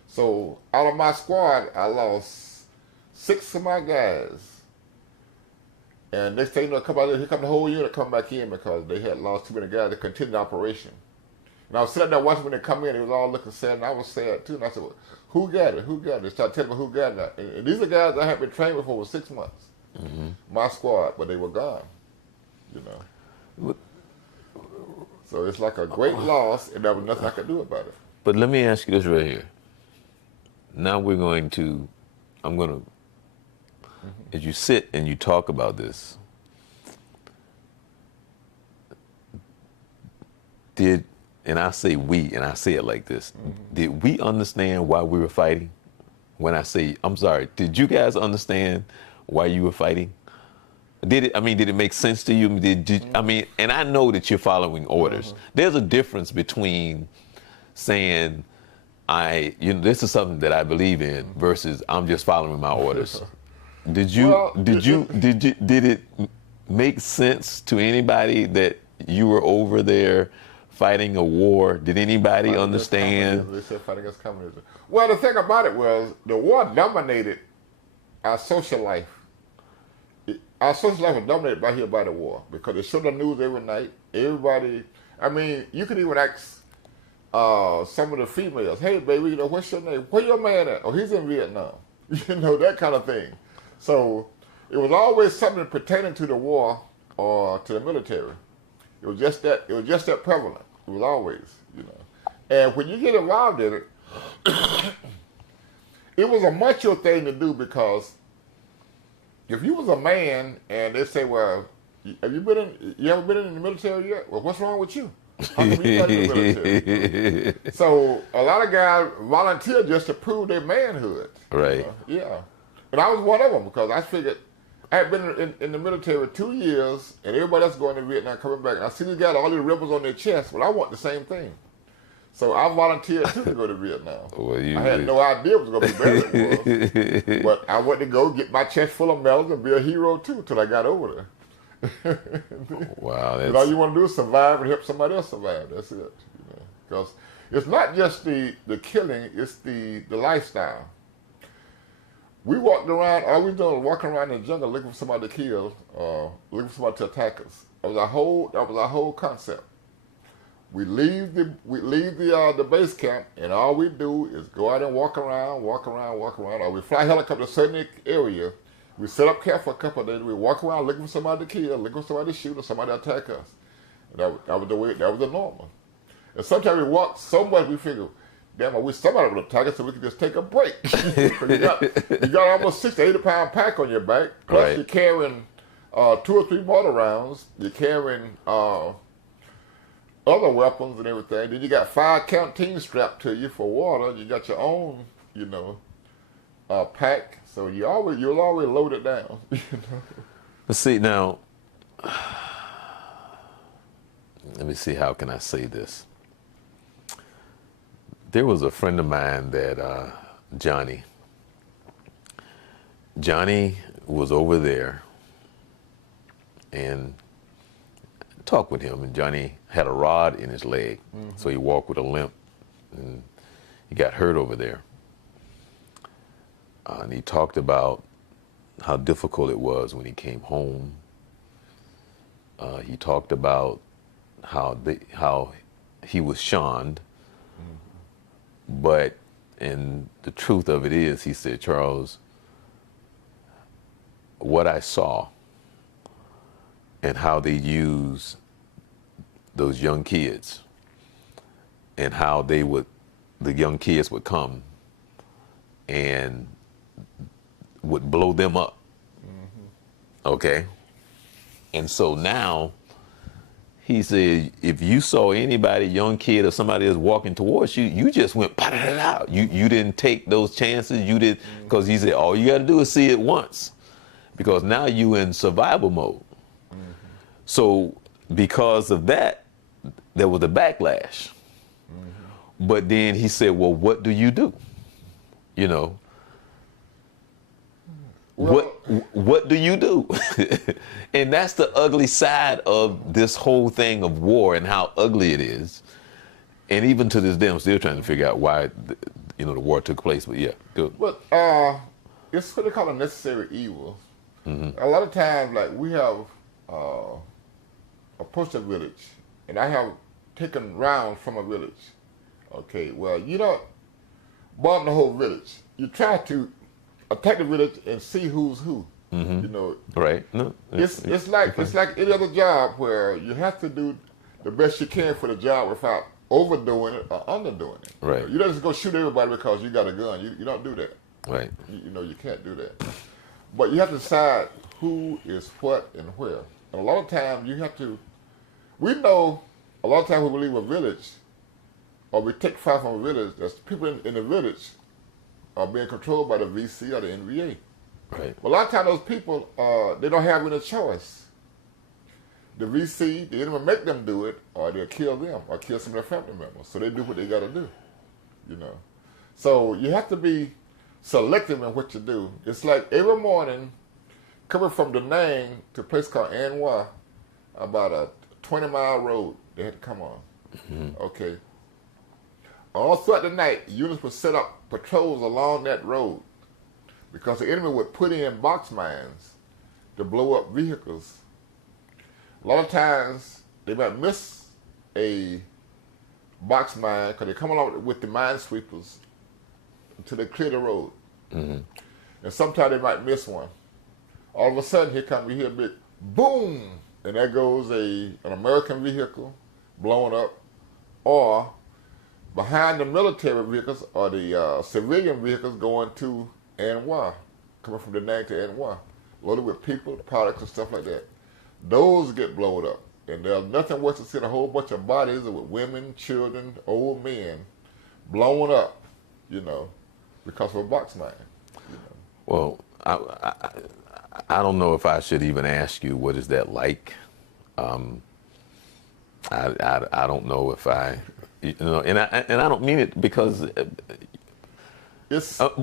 So out of my squad, I lost 6 of my guys. And next thing you know, here come the whole unit come back in because they had lost too many guys to continue the operation. And I was sitting there watching when they come in, they was all looking sad, and I was sad too. And I said, "Well, who got it? Who got it?" They started telling me who got it. And these are guys I had been training with for 6 months. Mm-hmm. My squad, but they were gone, you know. So it's like a great loss, and there was nothing I could do about it. But let me ask you this right here. Now I'm going to, as you sit and you talk about this, and I say we, and I say it like this, did we understand why we were fighting? When I say, I'm sorry, did you guys understand why you were fighting? Did it make sense to you? And I know that you're following orders. There's a difference between saying, this is something that I believe in versus I'm just following my orders. Well, Did it make sense to anybody that you were over there fighting a war? Did anybody fighting against understand? communism. They said fighting against communism. Well, the thing about it was the war dominated our social life. Our social life was dominated by the war because they showed the news every night. Everybody, I mean, you could even ask some of the females, "Hey, baby, you know what's your name? Where your man at? Oh, he's in Vietnam." You know, that kind of thing. So it was always something pertaining to the war or to the military. It was just that. It was just that prevalent. It was always, you know. And when you get involved in it, it was a macho thing to do because if you was a man and they say, "Well, you ever been in the military yet? Well, what's wrong with you? How come you not in the military?" So a lot of guys volunteered just to prove their manhood. Right. Yeah. And I was one of them because I figured I had been in the military 2 years and everybody else going to Vietnam coming back. And I see these guys, all these ribbons on their chest. Well, I want the same thing. So I volunteered too to go to Vietnam. Well, I had no idea it was going to be bad it was. But I went to go get my chest full of medals and be a hero too till I got over there. Wow. And all you want to do is survive and help somebody else survive. That's it. Because it's not just the killing, it's the lifestyle. We walked around, all we were doing was walking around in the jungle looking for somebody to kill, looking for somebody to attack us. That was our whole concept. We leave the base camp, and all we do is go out and walk around, or we fly helicopter to a certain area. We set up camp for a couple of days. We walk around looking for somebody to kill, looking for somebody to shoot, or somebody to attack us. And that was the way. That was the normal. And sometimes we walked so much we figure, damn, I wish somebody would attack us so we could just take a break. you got almost 60 to 80 pound pack on your back. Plus Right. you're carrying 2 or 3 mortar rounds. You're carrying other weapons and everything. Then you got 5 canteens strapped to you for water. You got your own, pack. So you'll always load it down. Let's see now. Let me see. How can I say this? There was a friend of mine that Johnny was over there and talked with him, and Johnny had a rod in his leg, so he walked with a limp, and he got hurt over there. And he talked about how difficult it was when he came home. He talked about how he was shunned, but, and the truth of it is, he said, Charles, what I saw and how they use those young kids and how the young kids would come and would blow them up. Okay? And so now, he said, if you saw anybody, young kid or somebody that's walking towards you, you just went, pa-da-da-da. You didn't take those chances. You did, because he said, all you got to do is see it once, because now you in survival mode. So because of that, there was a backlash. But then he said, well, what do you do? Well, what do you do? And that's the ugly side of this whole thing of war and how ugly it is. And even to this day, I'm still trying to figure out why the war took place. But yeah, good. Well, it's what they call a necessary evil. A lot of times, like we have approached a village, and I have taken rounds from a village. Okay, well, you don't bomb the whole village. You try to attack the village and see who's who. Right. No. It's like any other job where you have to do the best you can for the job without overdoing it or underdoing it. Right. You don't just go shoot everybody because you got a gun. You don't do that. Right. You can't do that. But you have to decide who is what and where. And a lot of times we know a lot of times when we leave a village or we take fire from a village, there's people in the village are being controlled by the VC or the NVA. Right. Well, a lot of times those people, they don't have any choice. The VC, the enemy make them do it, or they'll kill them, or kill some of their family members. So they do what they got to do, So you have to be selective in what you do. It's like every morning, coming from Da Nang to a place called An Hoa, about a 20-mile road they had to come on. Okay. All throughout the night, units would set up patrols along that road because the enemy would put in box mines to blow up vehicles. A lot of times, they might miss a box mine because they come along with the mine sweepers until they clear the road. And sometimes they might miss one. All of a sudden, you hear a big boom, and there goes an American vehicle blowing up, or behind the military vehicles or the civilian vehicles going to An Hoa, coming from Da Nang to An Hoa, loaded with people, products, and stuff like that. Those get blown up. And there's nothing worse than seeing a whole bunch of bodies with women, children, old men blown up, because of a box mine. Well, I don't know if I should even ask you what is that like. I don't know if and I don't mean it because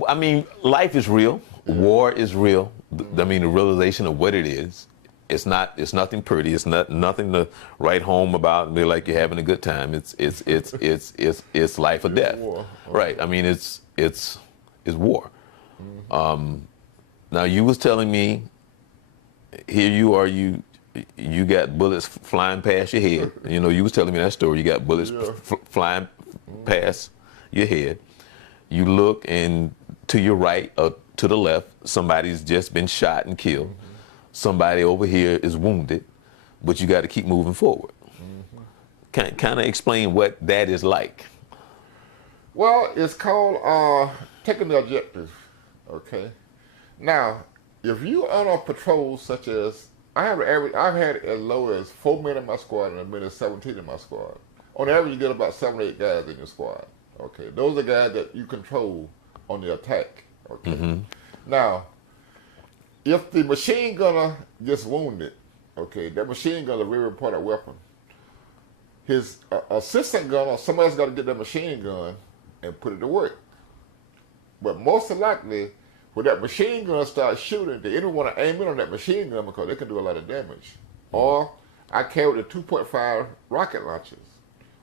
I mean life is real, war is real. I mean the realization of what it is. It's nothing pretty. It's nothing to write home about and be like you're having a good time. It's life or death. War. Right. I mean it's war. Now you was telling me here you are you got bullets flying past your head. You was telling me that story. You got bullets flying past your head. You look and to your right or to the left, somebody's just been shot and killed. Somebody over here is wounded, but you got to keep moving forward. Kind of explain what that is like. Well, it's called taking the objective. Okay. Now, if you're on a patrol such as I've had as low as 4 men in my squad and as many as 17 in my squad. On average, you get about 7 or 8 guys in your squad. Okay, those are guys that you control on the attack. Okay. Now, if the machine gunner gets wounded, okay, that machine gun is a very important weapon. His assistant gunner, somebody else got to get that machine gun and put it to work. But most likely, when that machine gun starts shooting, the enemy want to aim in on that machine gun because they can do a lot of damage. Or I carried the 2.5 rocket launchers,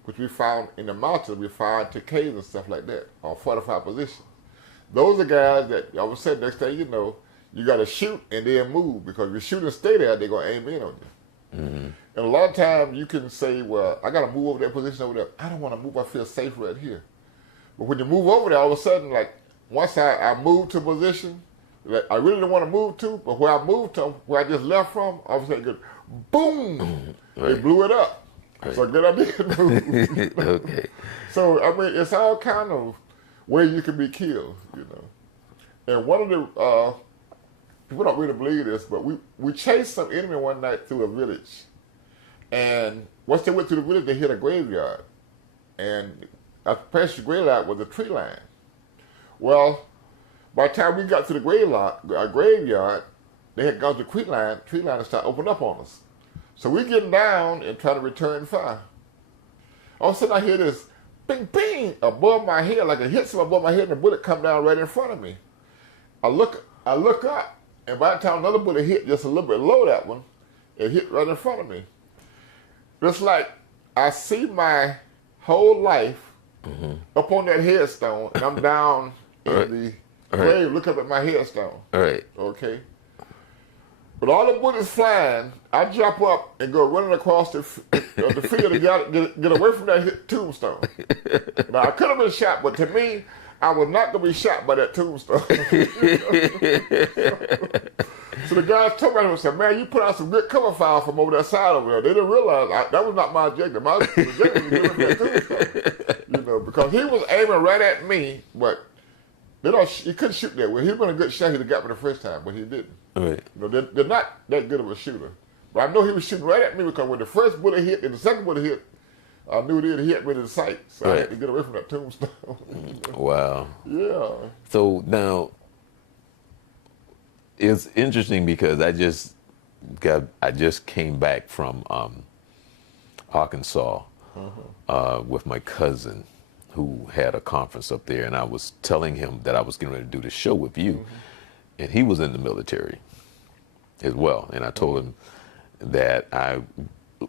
which we found in the mountains. We found to caves and stuff like that, or fortified positions. Those are guys that all of a sudden, next thing you know, you got to shoot and then move, because if you shoot and stay there, they're going to aim in on you. And a lot of times you can say, well, I got to move over that position over there. I don't want to move. I feel safe right here. But when you move over there, all of a sudden, like, once I moved to a position that I really didn't want to move to, but where I moved to, where I just left from, all of a sudden it goes, boom! Right. They blew it up. Right. So then I did move. Okay. So, I mean, it's all kind of ways you can be killed, And one of the, people don't really believe this, but we chased some enemy one night through a village. And once they went through the village, they hit a graveyard. And past the graveyard was a tree line. Well, by the time we got to the graveyard, they had gone to the tree line and started opening up on us. So we getting down and trying to return fire. All of a sudden I hear this bing, bing above my head, like it hit something above my head and the bullet come down right in front of me. I look up, and by the time another bullet hit just a little bit below that one, it hit right in front of me. It's like I see my whole life up on that headstone, and I'm down in the grave, look up at my headstone. All right. Okay. With all the bullets flying, I jump up and go running across the field to get away from that tombstone. Now, I could have been shot, but to me, I was not going to be shot by that tombstone. So the guys told me, I said, man, you put out some good cover fire from over that side over there. They didn't realize that was not my objective. My objective was getting that tombstone. Because he was aiming right at me, but he couldn't shoot that way. He was been a good shot. He'd have got me the first time, but he didn't. Right. They're not that good of a shooter. But I know he was shooting right at me, because when the first bullet hit and the second bullet hit, I knew it hit me in the sight. So I had to get away from that tombstone. Wow. Yeah. So now, it's interesting because I just came back from Arkansas with my cousin, who had a conference up there, and I was telling him that I was getting ready to do the show with you, and he was in the military as well. And I told him that I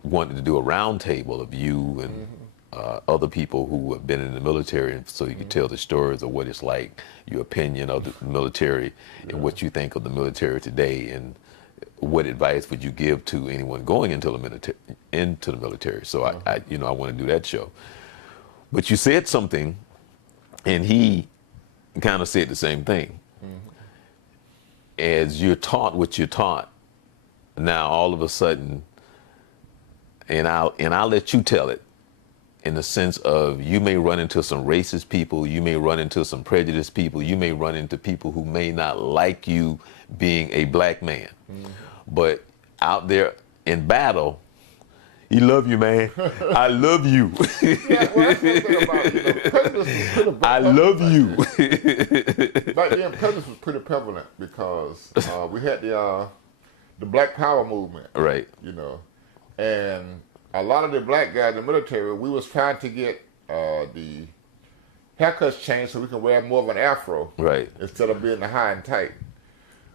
wanted to do a round table of you and other people who have been in the military, and so you could tell the stories of what it's like, your opinion of the military, and what you think of the military today, and what advice would you give to anyone going into the military. So I want to do that show. But you said something, and he kind of said the same thing. As you're taught what you're taught, now all of a sudden, and I'll let you tell it, in the sense of you may run into some racist people, you may run into some prejudiced people, you may run into people who may not like you being a black man. But out there in battle, he love you, man. I love you. Yeah, well, that's one thing about, prejudice was pretty I love you. Back then, prejudice was pretty prevalent because we had the Black Power movement. Right. And a lot of the black guys in the military, we was trying to get the haircuts changed so we can wear more of an afro. Right. Instead of being the high and tight.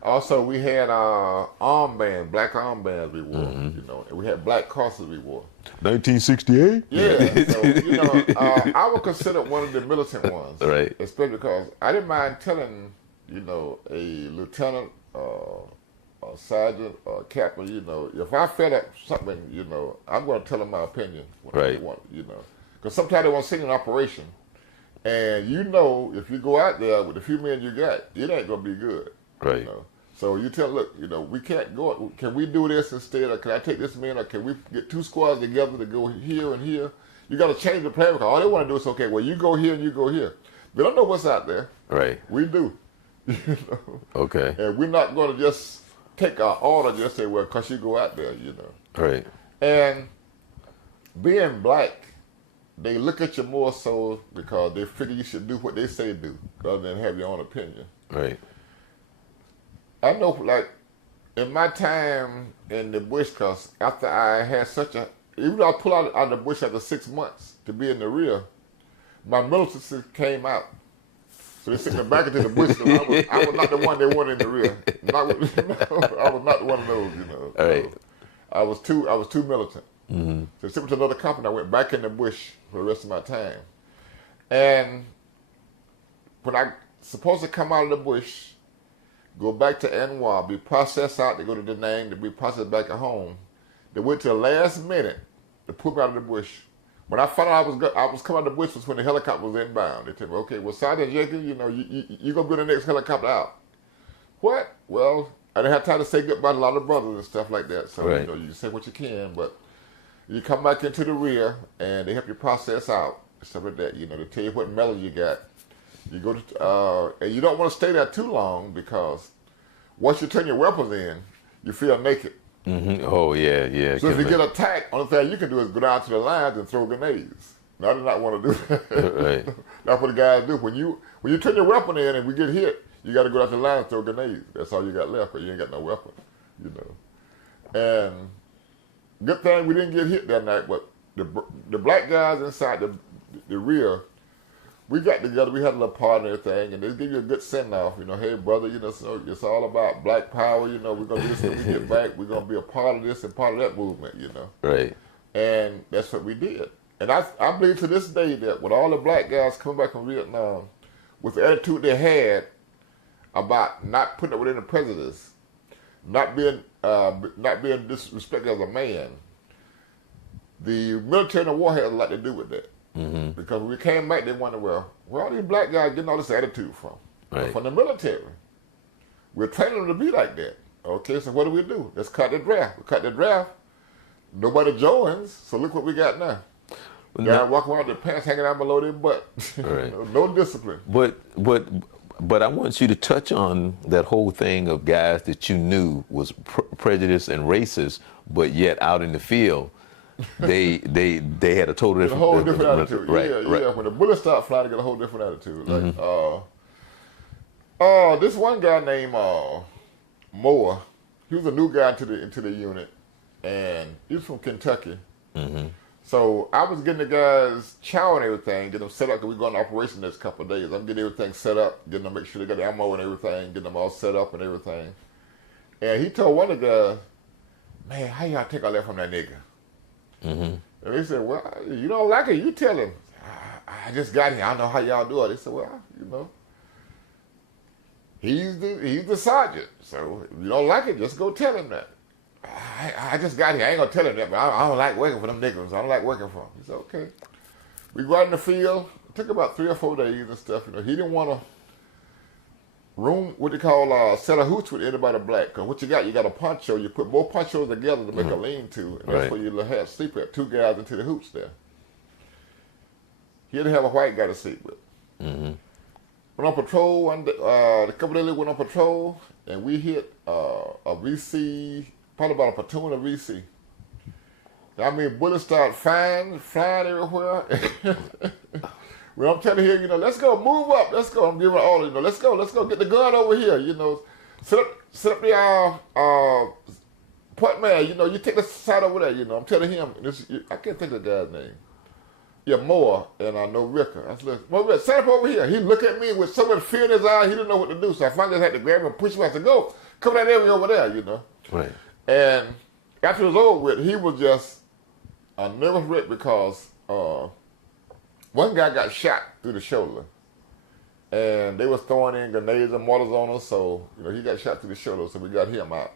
Also, we had armbands, black armbands we wore, and we had black corsets we wore. 1968? Yeah, so, I would consider one of the militant ones. Right. Especially because I didn't mind telling, a lieutenant, a sergeant, or a captain, if I felt up something, I'm going to tell them my opinion. Right. Because sometimes they want to see an operation. And if you go out there with the few men you got, it ain't going to be good. Right. So you tell, look, we can't go. Can we do this instead, or can I take this man, or can we get two squads together to go here and here? You got to change the plan because all they want to do is, okay, well, you go here and you go here. They don't know what's out there. Right. We do. Okay. And we're not going to just take our order, just say, well, because you go out there, Right. And being black, they look at you more so because they figure you should do what they say do, rather than have your own opinion. Right. I know, like, in my time in the bush, because after I had even though I pulled out of the bush after 6 months to be in the rear, my militancy came out. So they sent me back into the bush. So I was not the one they wanted in the rear. I was not one of those, All right. I was too militant. So they sent me to another company. I went back in the bush for the rest of my time. And when I supposed to come out of the bush, go back to Anwar, be processed out to go to Da Nang, to be processed back at home. They went to the last minute to put me out of the bush. When I found out I was coming out of the bush was when the helicopter was inbound. They told me, okay, well, Sergeant Jenkins, you're going to be the next helicopter out. What? Well, I didn't have time to say goodbye to a lot of brothers and stuff like that. So, right. You say what you can, but you come back into the rear and they help you process out, stuff like that, they tell you what medal you got. You go to, and you don't want to stay there too long because once you turn your weapons in, you feel naked. Mm-hmm. Oh, yeah. So if you get attacked, only thing you can do is go down to the lines and throw grenades. Now, I do not want to do that. Right. That's what the guys do. When you turn your weapon in and we get hit, you got to go down to the line and throw grenades. That's all you got left, because you ain't got no weapon, And good thing we didn't get hit that night, but the black guys inside the rear, we got together, we had a little party and everything, and they give you a good send-off, hey, brother, so it's all about black power, we're going to do this when we get back, we're going to be a part of this and part of that movement, Right. And that's what we did. And I believe to this day that with all the black guys coming back from Vietnam, with the attitude they had about not putting up with any prejudice, not being disrespected as a man, the military and the war had a lot to do with that. Mm-hmm. Because when we came back, they wondered, where all these black guys getting all this attitude from? Right. From the military. We're training them to be like that. Okay, so what do? Let's cut the draft. We cut the draft. Nobody joins, so look what we got now. Guys walking around with their pants hanging out below their butt. Right. No discipline. But I want you to touch on that whole thing of guys that you knew was prejudiced and racist, but yet out in the field, they had a total different, a whole different attitude. Right, yeah. When the bullets start flying, they get a whole different attitude. Like, this one guy named Moore, he was a new guy into the unit, and he was from Kentucky. Mm-hmm. So I was getting the guys chow and everything, getting them set up, because we're going to operation next couple of days. I'm getting everything set up, getting them, make sure they got the ammo and everything, getting them all set up and everything. And he told one of the guys, man, how y'all take all that from that nigga? Mm-hmm. And they said, well, you don't like it, you tell him. I just got here, I don't know how y'all do it. They said, well, you know, he's the sergeant. So if you don't like it, just go tell him that. I just got here, I ain't gonna tell him that, but I don't like working for them niggas. I don't like working for them. He said, okay. We go out in the field. It took about 3 or 4 days and stuff. You know, he didn't want to room, what they call set a hooch with anybody black. Because what you got a poncho. You put more ponchos together to make a lean-to. And that's where you have sleep at. 2 guys into the hooch there. He didn't have a white guy to sleep with. Mm-hmm. Went on patrol, a couple days later went on patrol, and we hit a VC, probably about a platoon of VC. I mean, bullets start flying everywhere. Well, I'm telling you, you know, let's go, move up, let's go. I'm giving all, you know, let's go, get the gun over here, you know. Set up the point man, you know, you take the side over there, you know. I'm telling him, I can't think of the guy's name. Yeah, Moore, and I know Ricker. I said, Moore, set up over here. He looked at me with so much fear in his eye, he didn't know what to do. So I finally had to grab him and push him. I said, go, come that area over there, you know. Right. And after it was over with, he was just a nervous wreck because one guy got shot through the shoulder. And they was throwing in grenades and mortars on us, so you know he got shot through the shoulder, so we got him out.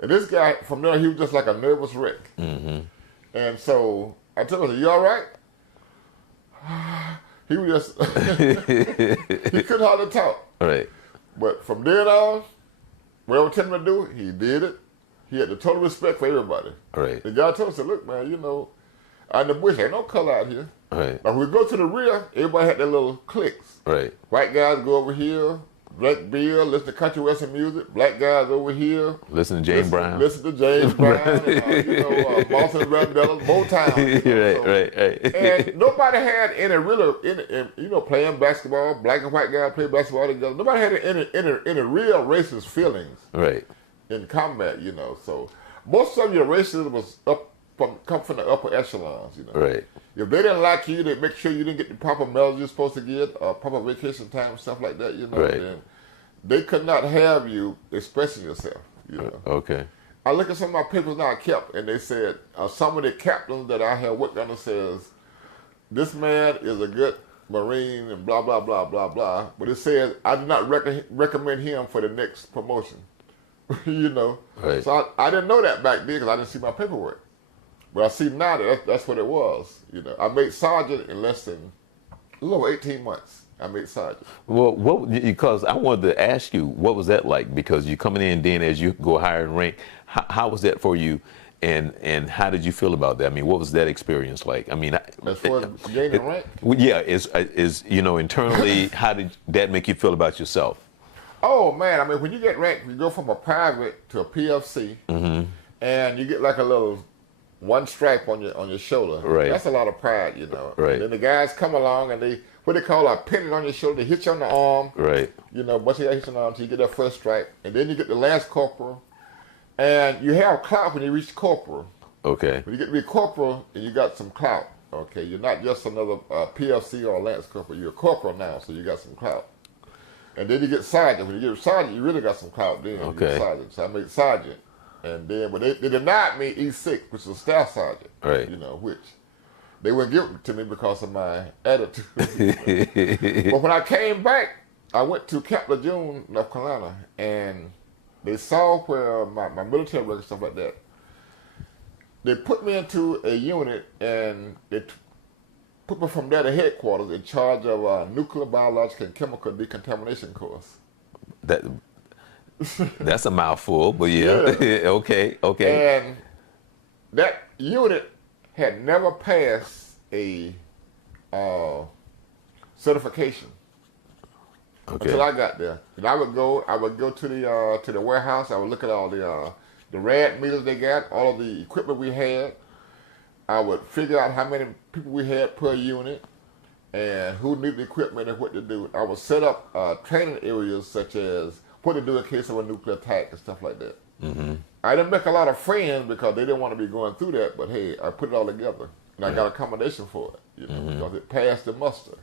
And this guy, from there, he was just like a nervous wreck. Mm-hmm. And so I told him, you all right? He was just, he couldn't hardly talk. Right. But from then on, whatever I told him to do, he did it. He had the total respect for everybody. Right. The guy told us, look, man, you know, out in the bush, ain't no color out here. Right. Now, when we go to the rear, everybody had their little cliques. Right. White guys go over here, black beer, listen to country western music. Black guys over here. Listen to James Brown. Listen to James Brown, you know, Boston Rebellas, Motown. You know, right. And nobody had any real, you know, playing basketball, black and white guys play basketball together. Nobody had any real racist feelings. Right. In combat, you know. So most of your racism was come from the upper echelons, you know. Right. If they didn't like you, they'd make sure you didn't get the proper medals you're supposed to get, proper vacation time, stuff like that, you know. Right. And they could not have you expressing yourself, you know. Okay. I look at some of my papers now I kept, and they said, some of the captains that I have worked under says, this man is a good Marine and blah, blah, blah, blah, blah. But it says, I do not recommend him for the next promotion. You know. Right. So I didn't know that back then because I didn't see my paperwork. But I see now that that's what it was. You know, I made sergeant in less than a little over 18 months. I made sergeant. Well, because I wanted to ask you, what was that like? Because you're coming in then as you go higher in rank. How was that for you? And how did you feel about that? I mean, what was that experience like? I mean, as far as gaining rank? Yeah, is you know, internally, how did that make you feel about yourself? Oh man, I mean, when you get ranked, you go from a private to a PFC, and you get like a little one stripe on your shoulder. Right. That's a lot of pride, you know. Right. And then the guys come along and they what they call a pennant on your shoulder. They hit you on the arm. Right. You know, bunch of guys hit you on the arm until you get that first stripe, and then you get the last corporal, and you have clout when you reach corporal. Okay. When you get to be corporal, and you got some clout. Okay, you're not just another PFC or lance corporal. You're a corporal now, so you got some clout. And then you get sergeant. When you get sergeant, you really got some clout then. Okay. You get sergeant. So I made sergeant. And then, but they denied me E6, which is a staff sergeant. Right. You know, which they wouldn't give it to me because of my attitude. But when I came back, I went to Camp Lejeune, North Carolina, and they saw where my military work and stuff like that. They put me into a unit, and they put me from there to headquarters in charge of a nuclear, biological, and chemical decontamination course. That's a mouthful, but yeah. Okay. And that unit had never passed a certification until I got there. And I would go to the warehouse. I would look at all the rad meters they got, all of the equipment we had. I would figure out how many people we had per unit and who needed the equipment and what to do. I would set up training areas such as what to do in case of a nuclear attack and stuff like that. Mm-hmm. I didn't make a lot of friends because they didn't want to be going through that, but hey, I put it all together. and I got a commendation for it, because it passed the muster,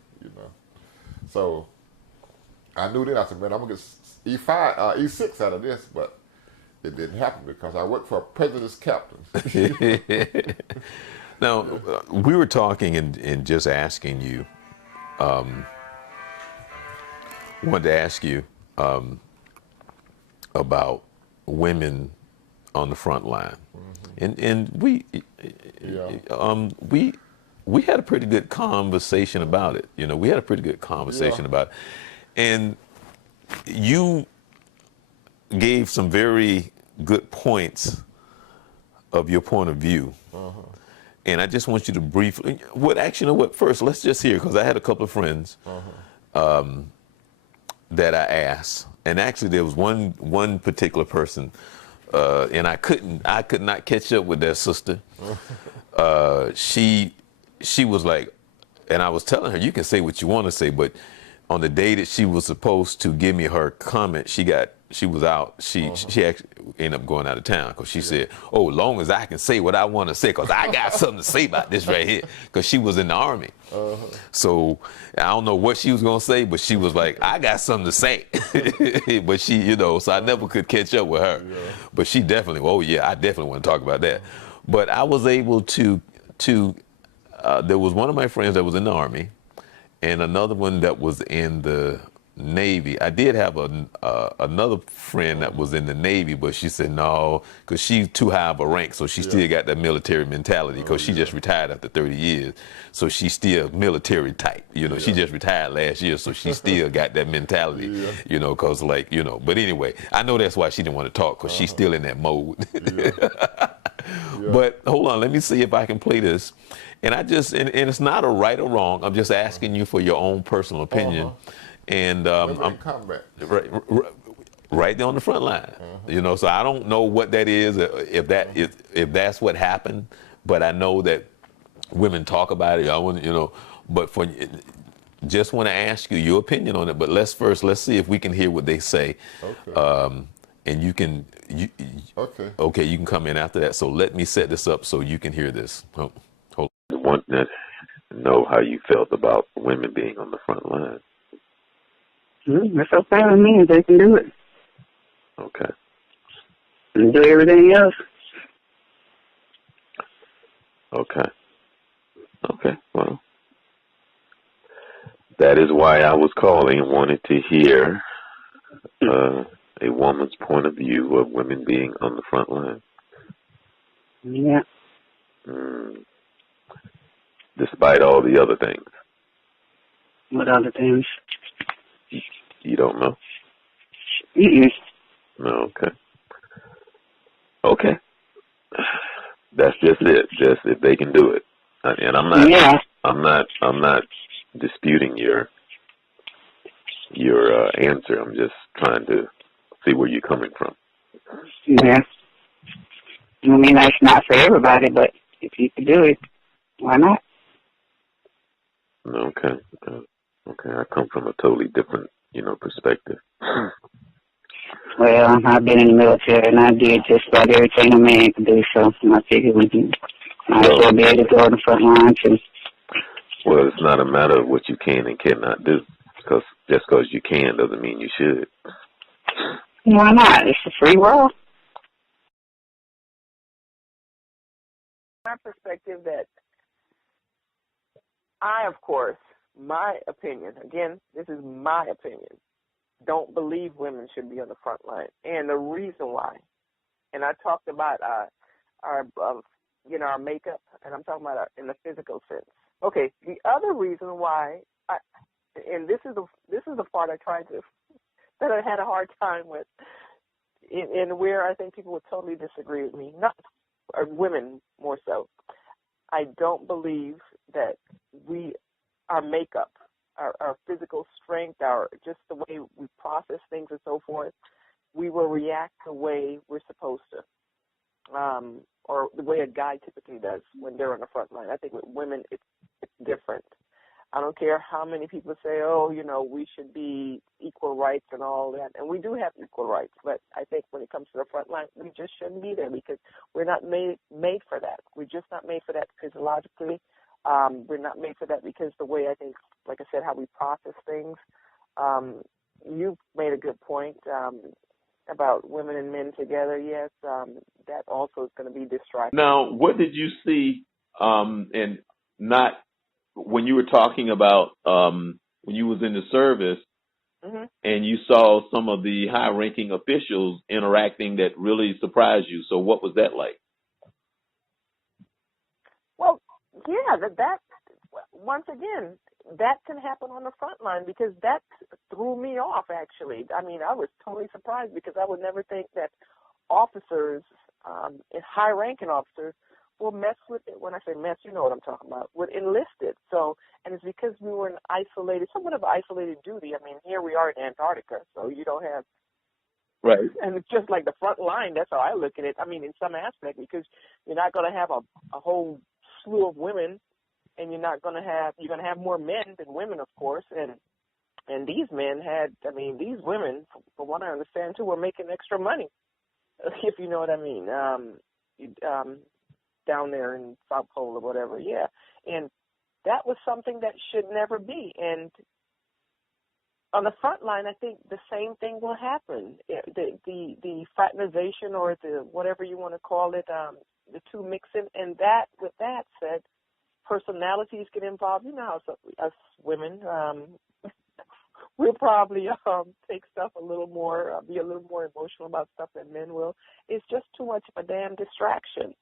So I knew then, I said, man, I'm going to get E5, E6 out of this, but it didn't happen because I worked for a president's captain. Now, we were talking and just asking you, wanted to ask you about women on the front line. And we had a pretty good conversation about it. We had a pretty good conversation about it. And you gave some very good points of your point of view. And I just want you to briefly, first, let's just hear, because I had a couple of friends that I asked. And actually there was one particular person, and I could not catch up with that sister. She was like, and I was telling her, you can say what you want to say, but on the day that she was supposed to give me her comment, she was out. She actually ended up going out of town because she said, "Oh, long as I can say what I want to say, because I got something to say about this right here." Because she was in the Army. So I don't know what she was gonna say, but she was like, "I got something to say." But she, so I never could catch up with her. But she definitely, I definitely want to talk about that. But I was able to. There was one of my friends that was in the Army, and another one that was in the Navy. I did have another friend that was in the Navy, but she said no, because she's too high of a rank, so she still got that military mentality, because she just retired after 30 years, so she's still military type. She just retired last year, so she still got that mentality, because but anyway, I know that's why she didn't want to talk, because she's still in that mode. But hold on, let me see if I can play this. And and it's not a right or wrong, I'm just asking you for your own personal opinion. And I'm right there on the front line, So I don't know what that is, if that's what happened, but I know that women talk about it. I want, but just want to ask you your opinion on it. But let's see if we can hear what they say. Okay. And you can you can come in after that. So let me set this up so you can hear this. Hold on. I want to know how you felt about women being on the front line. That's okay with me if they can do it. Okay. And do everything else. Okay. Well, that is why I was calling and wanted to hear a woman's point of view of women being on the front line. Yeah. Despite all the other things. What other things? You don't know? Mm-mm. No, okay. That's just it. Just if they can do it. And I'm not disputing your answer. I'm just trying to see where you're coming from. Yeah. I mean, that's not for everybody, but if you can do it, why not? Okay. I come from a totally different, perspective. Well, I've been in the military, and I did just about everything a man could do, so I figured we might as well be able to go on the front line, too. Well, it's not a matter of what you can and cannot do, because just because you can doesn't mean you should. Why not? It's a free world. My perspective that I, of course, my opinion, again, this is my opinion, don't believe women should be on the front line. And the reason why, and I talked about our makeup, and I'm talking about in the physical sense. Okay, the other reason why, and this is the part that I had a hard time with, and where I think people would totally disagree with me, or women more so. I don't believe that our makeup, our physical strength, just the way we process things and so forth, we will react the way we're supposed to, or the way a guy typically does when they're on the front line. I think with women, it's different. I don't care how many people say, oh, you know, we should be equal rights and all that. And we do have equal rights. But I think when it comes to the front line, we just shouldn't be there because we're not made for that. We're just not made for that physiologically. We're not made for that because the way I think, like I said, how we process things. You made a good point about women and men together. Yes, that also is going to be distracting. Now, what did you see and not when you were talking about when you was in the service and you saw some of the high-ranking officials interacting that really surprised you? So what was that like? Well, yeah, that once again, that can happen on the front line because that threw me off, actually. I mean, I was totally surprised because I would never think that officers, high-ranking officers, will mess with it. When I say mess, you know what I'm talking about, would enlist it. So, and it's because we were in somewhat of isolated duty. I mean, here we are in Antarctica, so you don't have, right. And it's just like the front line. That's how I look at it. I mean, in some aspect, because you're not going to have a whole slew of women, and you're going to have more men than women, of course, and these men these women, from what I understand too, were making extra money, if you know what I mean. Down there in South Pole or whatever, yeah. And that was something that should never be. And on the front line, I think the same thing will happen. The fraternization or the whatever you want to call it, the two mixing. And that, with that said, personalities get involved. You know how us women, we'll probably take stuff a little more, be a little more emotional about stuff than men will. It's just too much of a damn distraction.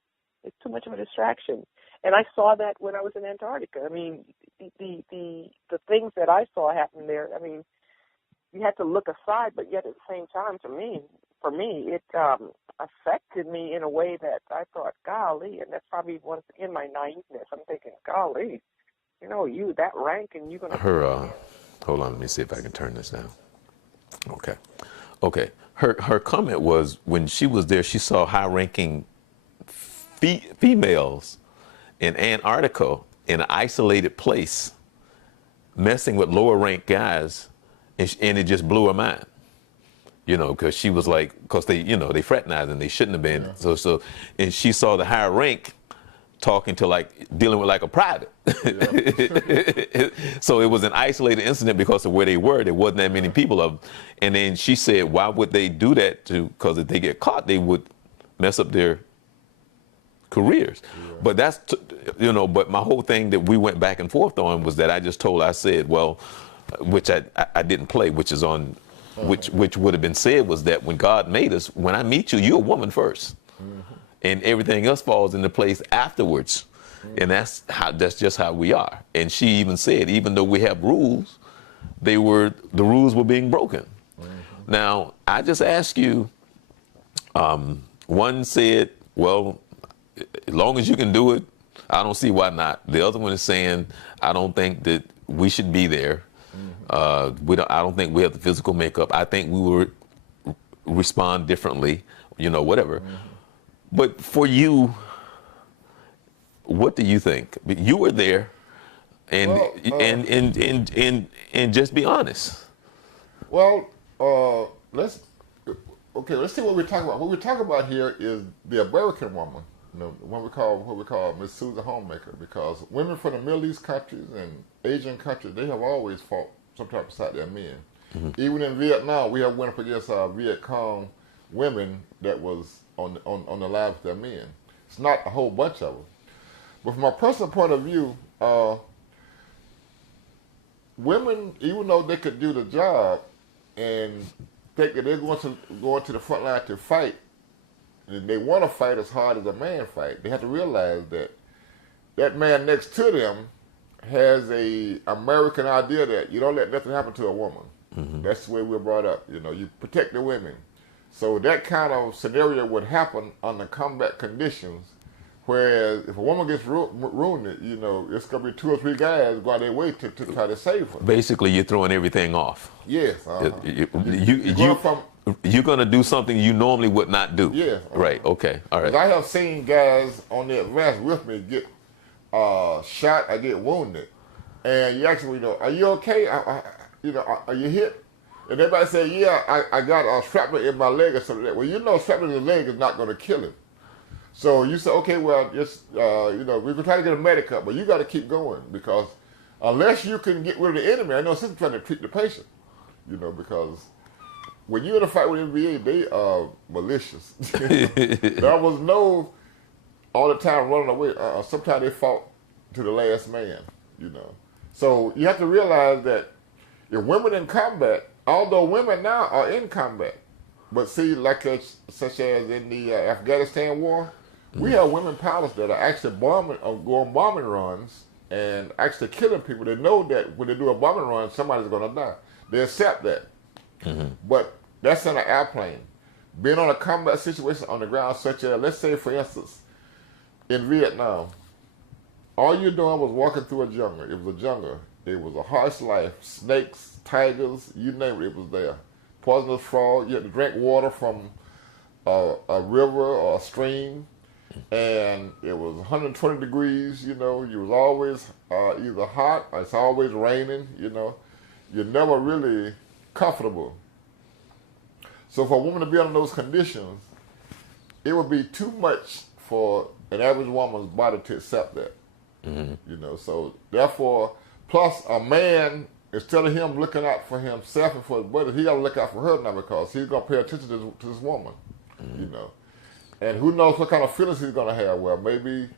It's too much of a distraction. And I saw that when I was in Antarctica. I mean, the things that I saw happen there, I mean, you had to look aside, but yet at the same time, for me, it affected me in a way that I thought, golly, and that's probably once again my naiveness. I'm thinking, golly, you know, you that rank and you're going to... Hold on, let me see if I can turn this down. Okay. Her comment was when she was there, she saw high-ranking females in Antarctica in an isolated place messing with lower ranked guys, and it just blew her mind, you know, because she was like, because they fraternized and they shouldn't have been. Yeah. So and she saw the higher rank talking to dealing with a private. Yeah. So it was an isolated incident because of where they were. There wasn't that many people of them. And then she said, why would they do that? Because if they get caught, they would mess up their careers. Yeah. But that's, but my whole thing that we went back and forth on was that I said, well, which I didn't play, which is on, which would have been said was that when God made us, when I meet you, you're a woman first. Mm-hmm. And everything else falls into place afterwards. Mm-hmm. And that's just how we are. And she even said, even though we have rules, the rules were being broken. Mm-hmm. Now, I just ask you, one said, well, as long as you can do it, I don't see why not. The other one is saying, I don't think that we should be there. Mm-hmm. I don't think we have the physical makeup. I think we will respond differently, whatever. Mm-hmm. But for you, what do you think? You were there, and just be honest. Well, let's see what we're talking about. What we're talking about here is the American woman. What we call Miss Susan Homemaker, because women from the Middle East countries and Asian countries, they have always fought sometimes beside their men. Mm-hmm. Even in Vietnam, we have went up against Viet Cong women that was on the lives of their men. It's not a whole bunch of them. But from my personal point of view, women, even though they could do the job and think that they're going to the front line to fight, and they want to fight as hard as a man fight, they have to realize that that man next to them has a American idea that you don't let nothing happen to a woman. Mm-hmm. That's the way we're brought up. You protect the women. So that kind of scenario would happen under combat conditions, whereas if a woman gets wounded, it's going to be 2 or 3 guys go out their way to try to save her. Basically, you're throwing everything off. Yes. You're going to do something you normally would not do. Yeah. Right, okay, all right. I have seen guys on the advance with me get shot or get wounded, and you ask them, are you okay? Are you hit? And everybody say, yeah, I got a shrapnel in my leg or something like that. Well, shrapnel in the leg is not going to kill him. So you say, okay, well, just, we can try to get a medic up, but you got to keep going because unless you can get rid of the enemy, I know some trying to treat the patient, because when you're in a fight with NBA, they are malicious. There was no all the time running away. Sometimes they fought to the last man, So you have to realize that if women in combat, although women now are in combat, but see, such as in the Afghanistan war, we have women pilots that are actually going bombing runs and actually killing people. They know that when they do a bombing run, somebody's going to die. They accept that. But that's in an airplane. Being on a combat situation on the ground, such as, let's say, for instance, in Vietnam, all you're doing was walking through a jungle. It was a jungle. It was a harsh life. Snakes, tigers, you name it, it was there. Poisonous frog. You had to drink water from a river or a stream. And it was 120 degrees, you was always either hot or it's always raining, You're never really comfortable. So for a woman to be under those conditions, it would be too much for an average woman's body to accept that. So therefore, plus a man, instead of him looking out for himself and for his buddy, he got to look out for her now because he's going to pay attention to this woman, And who knows what kind of feelings he's going to have. Well, maybe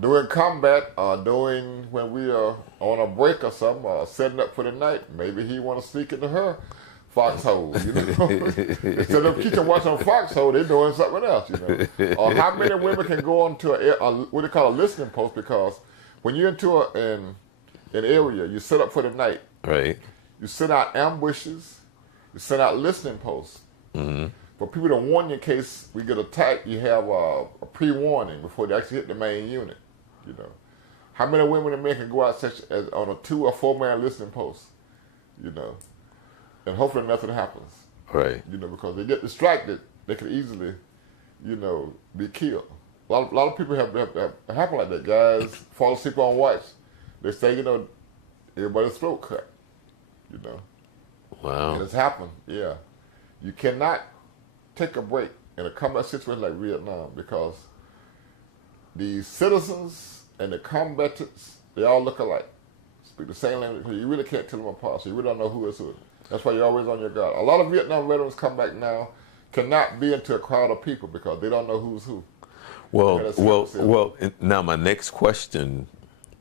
during combat or during when we are on a break or something or setting up for the night, maybe he want to sneak into her foxhole, Instead of keeping watching on foxhole, they're doing something else, Or how many women can go onto what they call a listening post, because when you're into an area, you set up for the night. Right. You set out ambushes. You set out listening posts. For people to warn you in case we get attacked, you have a pre-warning before they actually hit the main unit, How many women and men can go out such as on a 2 or 4 man listening post, And hopefully nothing happens. Right. Because they get distracted, they could easily, be killed. A lot of people have happen like that. Guys fall asleep on watch. They say, everybody's throat cut, Wow. And it's happened, yeah. You cannot take a break in a combat situation like Vietnam because the citizens and the combatants, they all look alike. Speak the same language. You really can't tell them apart, so you really don't know who is who. That's why you're always on your guard. A lot of Vietnam veterans come back now cannot be into a crowd of people because they don't know who's who. Well, now my next question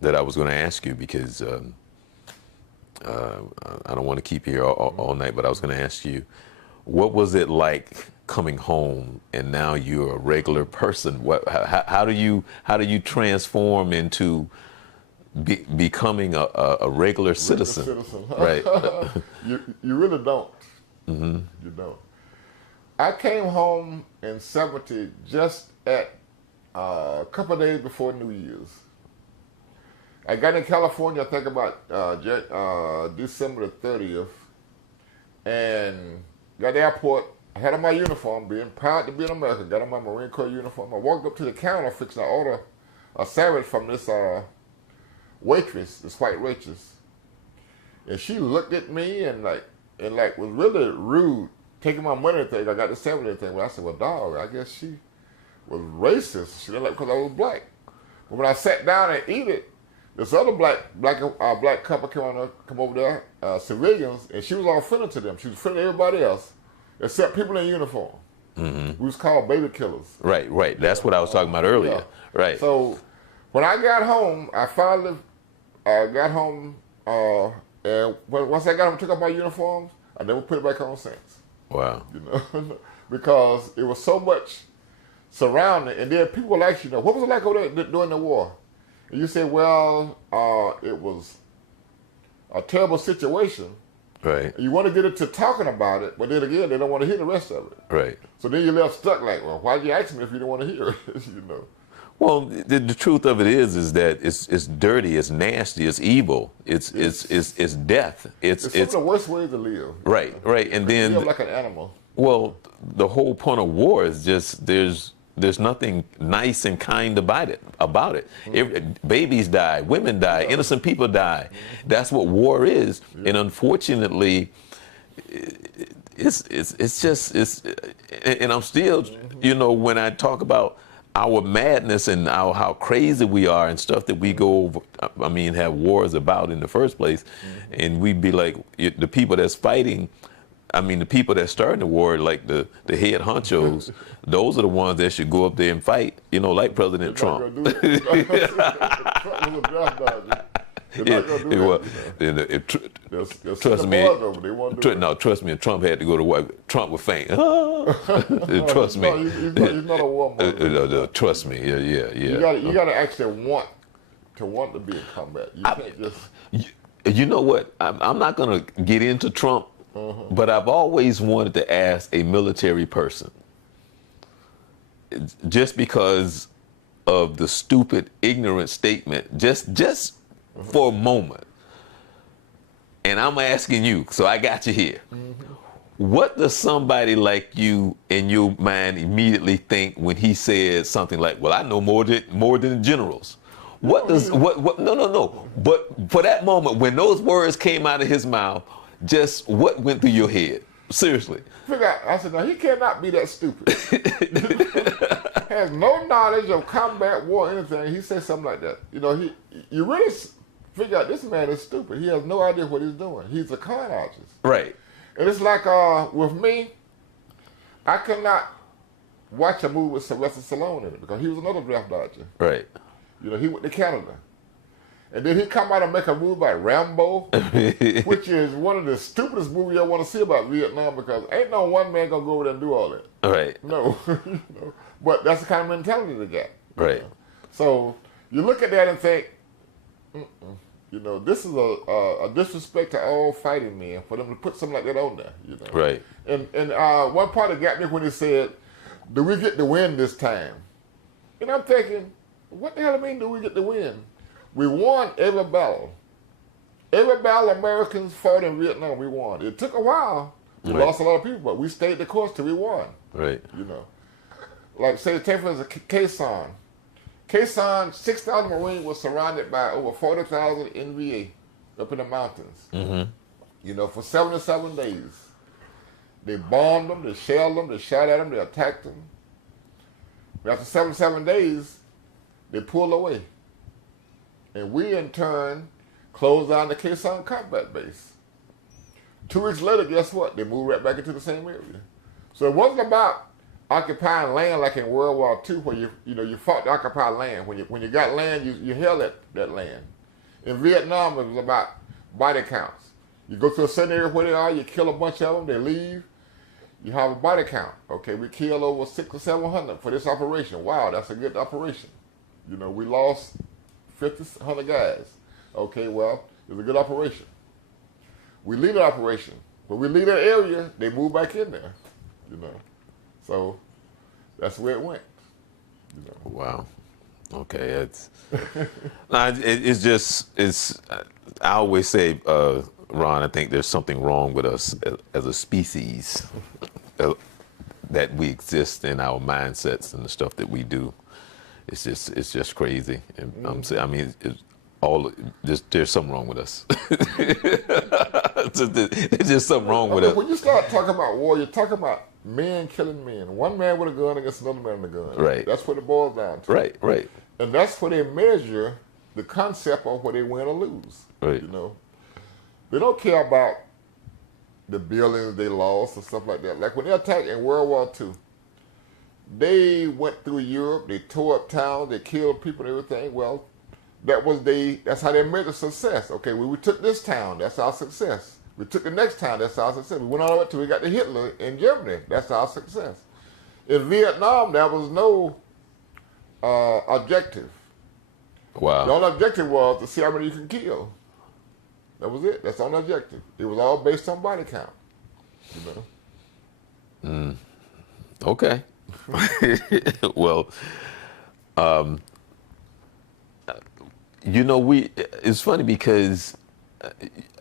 that I was going to ask you, because I don't want to keep you here all night, but I was going to ask you, what was it like coming home and now you're a regular person? How do you transform into becoming a regular citizen? Right. You really don't. You don't. I came home in '70 just at a couple of days before New Year's. I got in California, I think about December the 30th, and got to the airport. I had on my uniform, being proud to be an American, got on my Marine Corps uniform. I walked up to the counter fixing to order a sandwich from this waitress, this white waitress. And she looked at me and was really rude, taking my money and things. I got the sandwich and thing. But I said, well, dog, I guess she was racist. She didn't like because I was black. But when I sat down and eat it, this other black couple come over there, civilians, and she was all friendly to them. She was friendly to everybody else, except people in uniform. We was called baby killers. Right. That's what I was talking about earlier. Yeah. Right. So when I got home, I finally got home, and once I got home, took off my uniforms, I never put it back on since. Wow. Because it was so much surrounding, and then people would ask you, what was it like over there during the war? And you say, well, it was a terrible situation. Right. You want to get into talking about it, but then again, they don't want to hear the rest of it. Right. So then you're left stuck like, well, why did you ask me if you don't want to hear it? Well, the truth of it is that it's dirty, it's nasty, it's evil, it's death. It's some of the worst ways to live. Right. And then you live like an animal. Well, the whole point of war is just there's There's nothing nice and kind about it. Babies die, women die, innocent people die. That's what war is. And unfortunately, it's just and I'm still, you know, when I talk about our madness and how crazy we are and stuff that we go over, I mean, have wars about in the first place, and we be like, the people that's fighting, I mean, the people that starting the war, like the head honchos, those are the ones that should go up there and fight, you know, like President Trump. Trust me. No, trust me. Trump had to go to war. Trump would faint. Trust me. He's not a warmonger. Trust me. Yeah. You got to actually want to be in combat. You can't just. You know what? I'm not going to get into Trump, but I've always wanted to ask a military person, just because of the stupid, ignorant statement, just for a moment. And I'm asking you, so I got you here. What does somebody like you in your mind immediately think when he says something like, "Well, I know more than generals"? What does no. But for that moment, when those words came out of his mouth, just what went through your head? Seriously. I said, no, he cannot be that stupid. Has no knowledge of combat, war, anything. He said something like that. You know, you really figure out this man is stupid. He has no idea what he's doing. He's a con artist. Right. And it's like with me, I cannot watch a movie with Sylvester Stallone in it because he was another draft dodger. Right. You know, he went to Canada. And then he come out and make a movie about Rambo, which is one of the stupidest movies I want to see about Vietnam, because ain't no one man gonna go over there and do all that. Right. No. You know? But that's the kind of mentality they got. Right. You know? So you look at that and think, you know, this is a disrespect to all fighting men for them to put something like that on there. You know. Right. And one part that got me when he said, "Do we get the win this time?" And I'm thinking, what the hell I mean, do we get the win? We won every battle. Every battle Americans fought in Vietnam, we won. It took a while. We lost a lot of people, but we stayed the course till we won. Right. You know. Like, say, take for instance, Quezon. Quezon, 6,000 Marines were surrounded by over 40,000 NVA up in the mountains. You know, for 77 days. They bombed them, they shelled them, they shot at them, they attacked them. But after 77 days, they pulled away. And we, in turn, closed down the Quezon combat base. 2 weeks later, guess what? They moved right back into the same area. So it wasn't about occupying land like in World War II, where you fought to occupy land. When you got land, you held that land. In Vietnam, it was about body counts. You go to a certain area where they are, you kill a bunch of them, they leave. You have a body count. Okay, we killed over 600 or 700 for this operation. Wow, that's a good operation. You know, we lost 50, 100 guys. Okay, well, it was a good operation. We leave the operation. When we leave that area, they move back in there. You know, so that's where it went. You know. Wow. Okay, it's. I always say, Ron, I think there's something wrong with us as a species, that we exist in our mindsets and the stuff that we do. It's just crazy. And I'm saying, I mean, there's something wrong with us. There's just something wrong with us. When you start talking about war, you're talking about men killing men. One man with a gun against another man with a gun. Right. That's what it boils down to. Right. And that's where they measure the concept of whether they win or lose. Right. You know, they don't care about the buildings they lost or stuff like that. Like when they attacked in World War II, they went through Europe, they tore up towns, they killed people and everything. Well, that's how they measure success. Okay, we took this town, that's our success. We took the next town, that's our success. We went all the way till we got to Hitler in Germany, that's our success. In Vietnam, there was no objective. Wow. The only objective was to see how many you can kill. That was it. That's the only objective. It was all based on body count. You know. Okay. Well, you know, it's funny because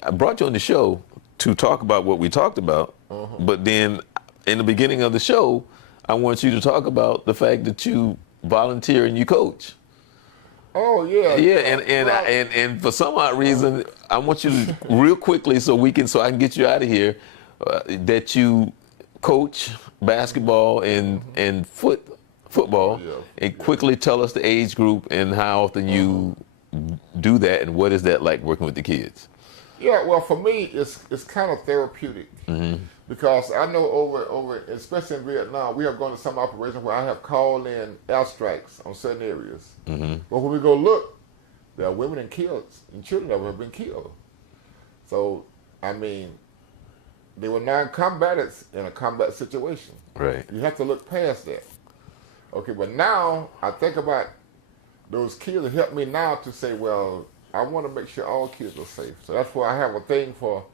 I brought you on the show to talk about what we talked about, but then in the beginning of the show, I want you to talk about the fact that you volunteer and you coach. Oh yeah. Yeah, and for some odd reason, I want you to real quickly so I can get you out of here. That you coach basketball and football, and quickly tell us the age group and how often you do that, and what is that like working with the kids? Yeah, well, for me, it's kind of therapeutic because I know over, especially in Vietnam, we have gone to some operations where I have called in airstrikes on certain areas. But when we go look, there are women and kids and children that have been killed. So, I mean, they were non-combatants in a combat situation. Right. You have to look past that. Okay, but now I think about those kids that help me now to say, well, I want to make sure all kids are safe. So that's why I have a thing for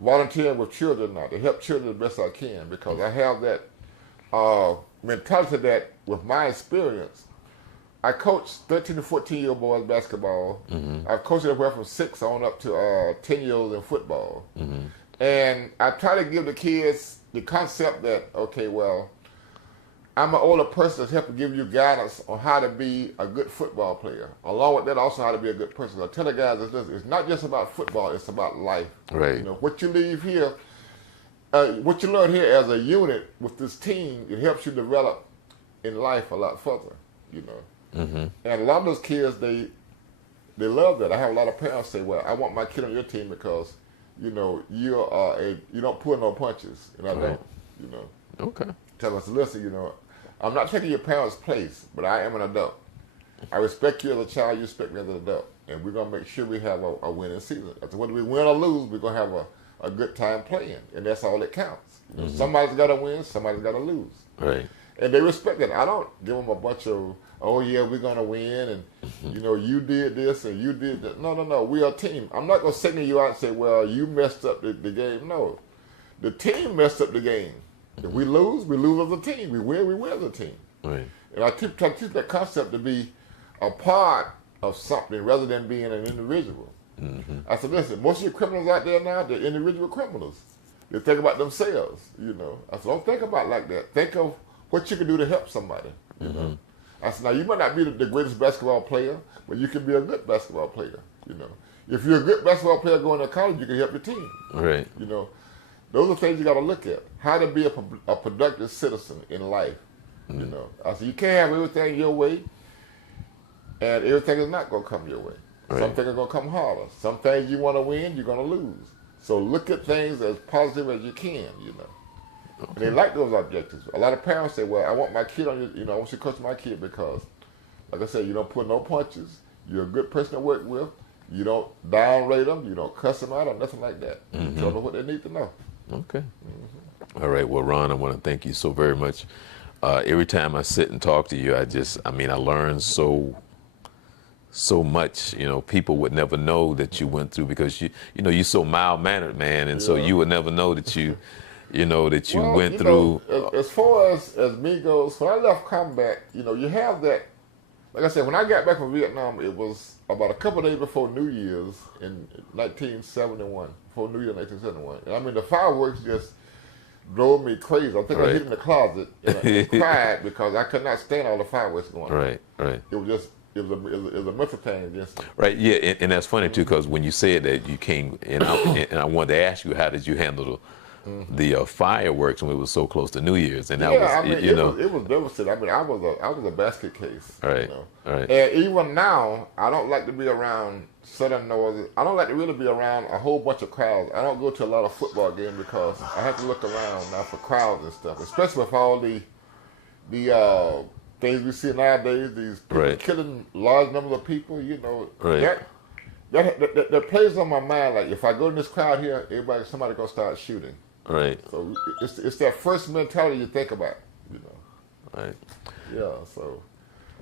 volunteering with children now, to help children the best I can, because I have that mentality that with my experience, I coach 13 to 14-year-old boys basketball. I've coached anywhere from 6 on up to 10-year-olds in football. And I try to give the kids the concept that, okay, well, I'm an older person that's helping give you guidance on how to be a good football player. Along with that, also how to be a good person. I tell the guys that it's not just about football, it's about life. Right. You know, what you leave here, what you learn here as a unit with this team, it helps you develop in life a lot further, you know. And a lot of those kids, they love that. I have a lot of parents say, well, I want my kid on your team because, you know, you don't pull no punches, and I don't, you know. Okay. Tell us, listen, you know, I'm not taking your parents' place, but I am an adult. I respect you as a child, you respect me as an adult, and we're gonna make sure we have a winning season. Whether we win or lose, we're gonna have a good time playing, and that's all that counts. You know, somebody's got to win, somebody's got to lose. Right. And they respect it. I don't give them a bunch of, oh yeah, we're gonna win, and you know, you did this and you did that. No, we are a team. I'm not gonna signal you out and say, well, you messed up the game. No, the team messed up the game. If we lose as a team. We win as a team. Right. And I try to teach that concept to be a part of something rather than being an individual. I said, listen, most of your criminals out there now, they're individual criminals. They think about themselves, you know. I said, don't think about it like that. Think of what you can do to help somebody, you know. I said, now you might not be the greatest basketball player, but you can be a good basketball player, you know. If you're a good basketball player going to college, you can help your team. Right. You know. Those are things you got to look at. How to be a productive citizen in life. You know, I said you can't have everything your way, and everything is not going to come your way. Right. Some things are going to come harder. Some things you want to win, you're going to lose. So look at things as positive as you can. You know, and they like those objectives. A lot of parents say, "Well, I want my kid on your, you know, I want you to coach my kid because, like I said, you don't pull no punches. You're a good person to work with. You don't downrate them. You don't cuss them out or nothing like that. You tell them what they need to know." Okay. All right. Well, Ron, I want to thank you so very much. Every time I sit and talk to you, I learn so much. You know, people would never know that you went through because you're so mild-mannered, man, and so you would never know that you went through. As far as me goes, when I left combat, you know, you have that. Like I said, when I got back from Vietnam, it was about a couple of days before New Year's in 1971. Before New Year 1971. And I mean, the fireworks just drove me crazy. I think I hid in the closet and cried because I could not stand all the fireworks going on. Right. It was a mental thing against me. Right, yeah, and that's funny too, because when you said that you came, and I wanted to ask you, how did you handle the fireworks when it was so close to New Year's? And that it was devastating. I mean, I was a basket case. Right, you know? right. And even now, I don't like to be around sudden noises. I don't like to really be around a whole bunch of crowds. I don't go to a lot of football games because I have to look around now for crowds and stuff, especially with all the things we see nowadays. These people killing large numbers of people. You know, that plays on my mind. Like if I go in this crowd here, somebody gonna start shooting. Right. So it's that first mentality you think about. You know. Right. Yeah. So.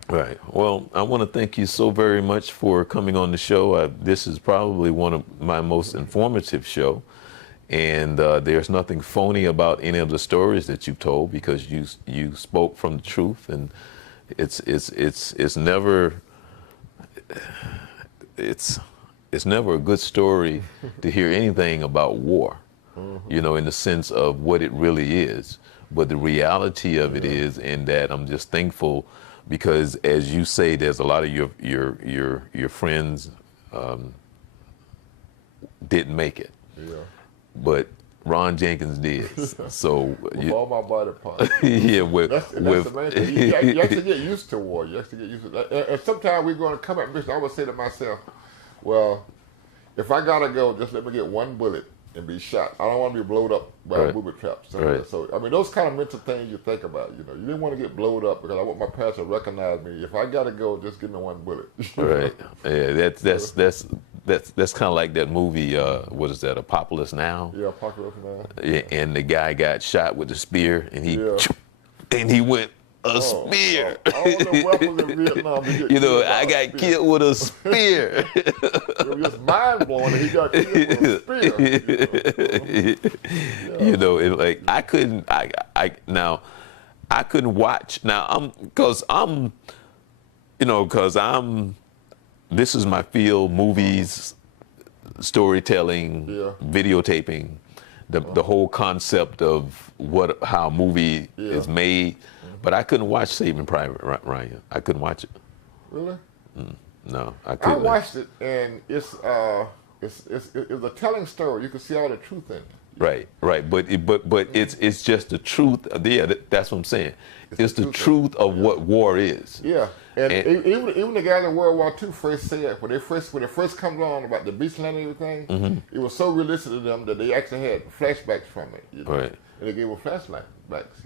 Right. Well, I want to thank you so very much for coming on the show. This is probably one of my most informative show, and there's nothing phony about any of the stories that you've told because you spoke from the truth, and it's never a good story to hear anything about war, you know, in the sense of what it really is. But the reality of it is, in that I'm just thankful because, as you say, there's a lot of your friends didn't make it. Yeah. But Ron Jenkins did. So with all my body parts. yeah, That's the main thing. You actually get used to war. You actually get used to that. And sometimes we're going to come at mission. I would say to myself, well, if I gotta go, just let me get one bullet and be shot. I don't want to be blowed up by a booby trap. So I mean, those kind of mental things you think about. You know, you didn't want to get blowed up because I want my parents to recognize me. If I gotta go, just give me one bullet. Right. Yeah. That's kind of like that movie. What is that? Apocalypse Now. Yeah, Apocalypse Now. Yeah, and the guy got shot with a spear, and he went spear. All the weapons in Vietnam. You know, I got killed with a spear. It was just mind blowing that he got killed with a spear. You know, it, like I couldn't watch now. This is my field: movies, storytelling, videotaping, the whole concept of how a movie is made. But I couldn't watch Saving Private Ryan. I couldn't watch it. Really? No, I couldn't. I watched it, and it's a telling story. You can see all the truth in it. Right. But it's just the truth. Yeah, that's what I'm saying. It's the truth of what war is. Yeah, and even the guys in World War II first said when it first comes on about the beachland and everything, it was so realistic to them that they actually had flashbacks from it. You know? Right. And they gave them flashbacks.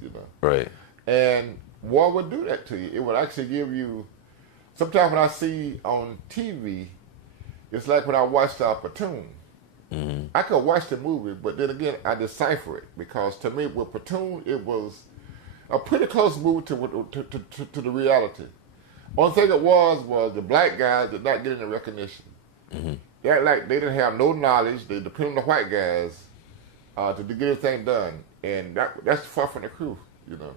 You know. Right. And war would do that to you. It would actually give you. Sometimes when I see on TV, it's like when I watched Platoon. I could watch the movie, but then again, I decipher it because to me, with Platoon, it was a pretty close movie to the reality. Only thing it was the black guys did not get any recognition. They act like they didn't have no knowledge. They depended on the white guys to get everything done, and that's far from the truth. You know,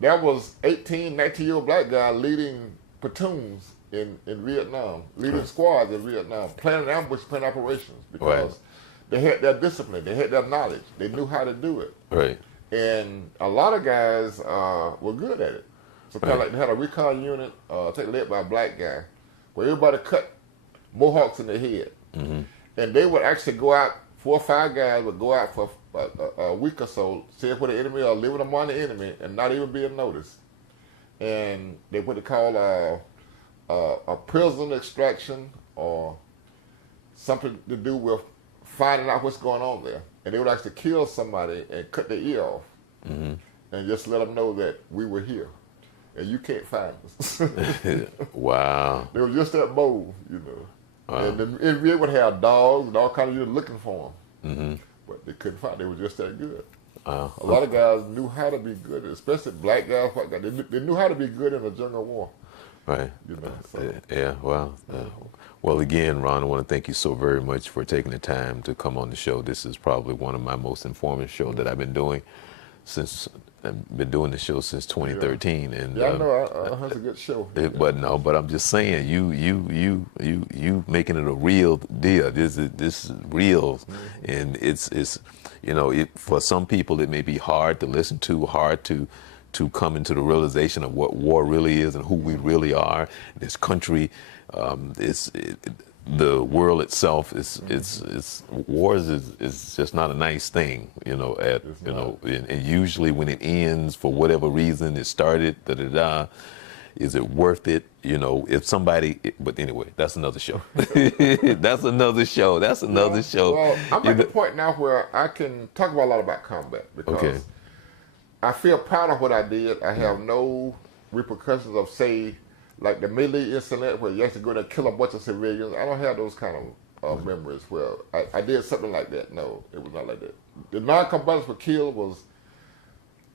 that was 18, 19-year-old black guy leading platoons in Vietnam, leading squads in Vietnam, planning ambush, planning operations because they had that discipline, they had that knowledge, they knew how to do it. Right. And a lot of guys were good at it. So kind of like they had a recon unit, led by a black guy, where everybody cut mohawks in their head, and they would actually go out. 4 or 5 guys would go out for a week or so, see where the enemy are, living among the enemy, and not even being noticed. And they what they call a prison extraction or something to do with finding out what's going on there. And they would actually kill somebody and cut their ear off and just let them know that we were here and you can't find us. Wow. They were just that bold, you know. Wow. And they would have dogs and all kinds of units looking for them. But they couldn't find them. They were just that good. A lot of guys knew how to be good, especially black guys, white guys. They knew how to be good in a jungle war. Right. You know, so. Yeah, well, again, Ron, I want to thank you so very much for taking the time to come on the show. This is probably one of my most informative shows that I've been doing since I've been doing the show since 2013. And I know that's a good show. But I'm just saying, you making it a real deal. This is real, and it's for some people it may be hard to listen to, hard to come into the realization of what war really is and who we really are. This country, the world itself wars is just not a nice thing, and usually when it ends for whatever reason it started, is it worth it? If somebody, but anyway, that's another show. That's another show. Well, I'm at the point now where I can talk a lot about combat because I feel proud of what I did. I have no repercussions of, say, like the Middle East incident where you actually go there and kill a bunch of civilians. I don't have those kind of memories where I did something like that. No, it was not like that. The non-combatants were killed was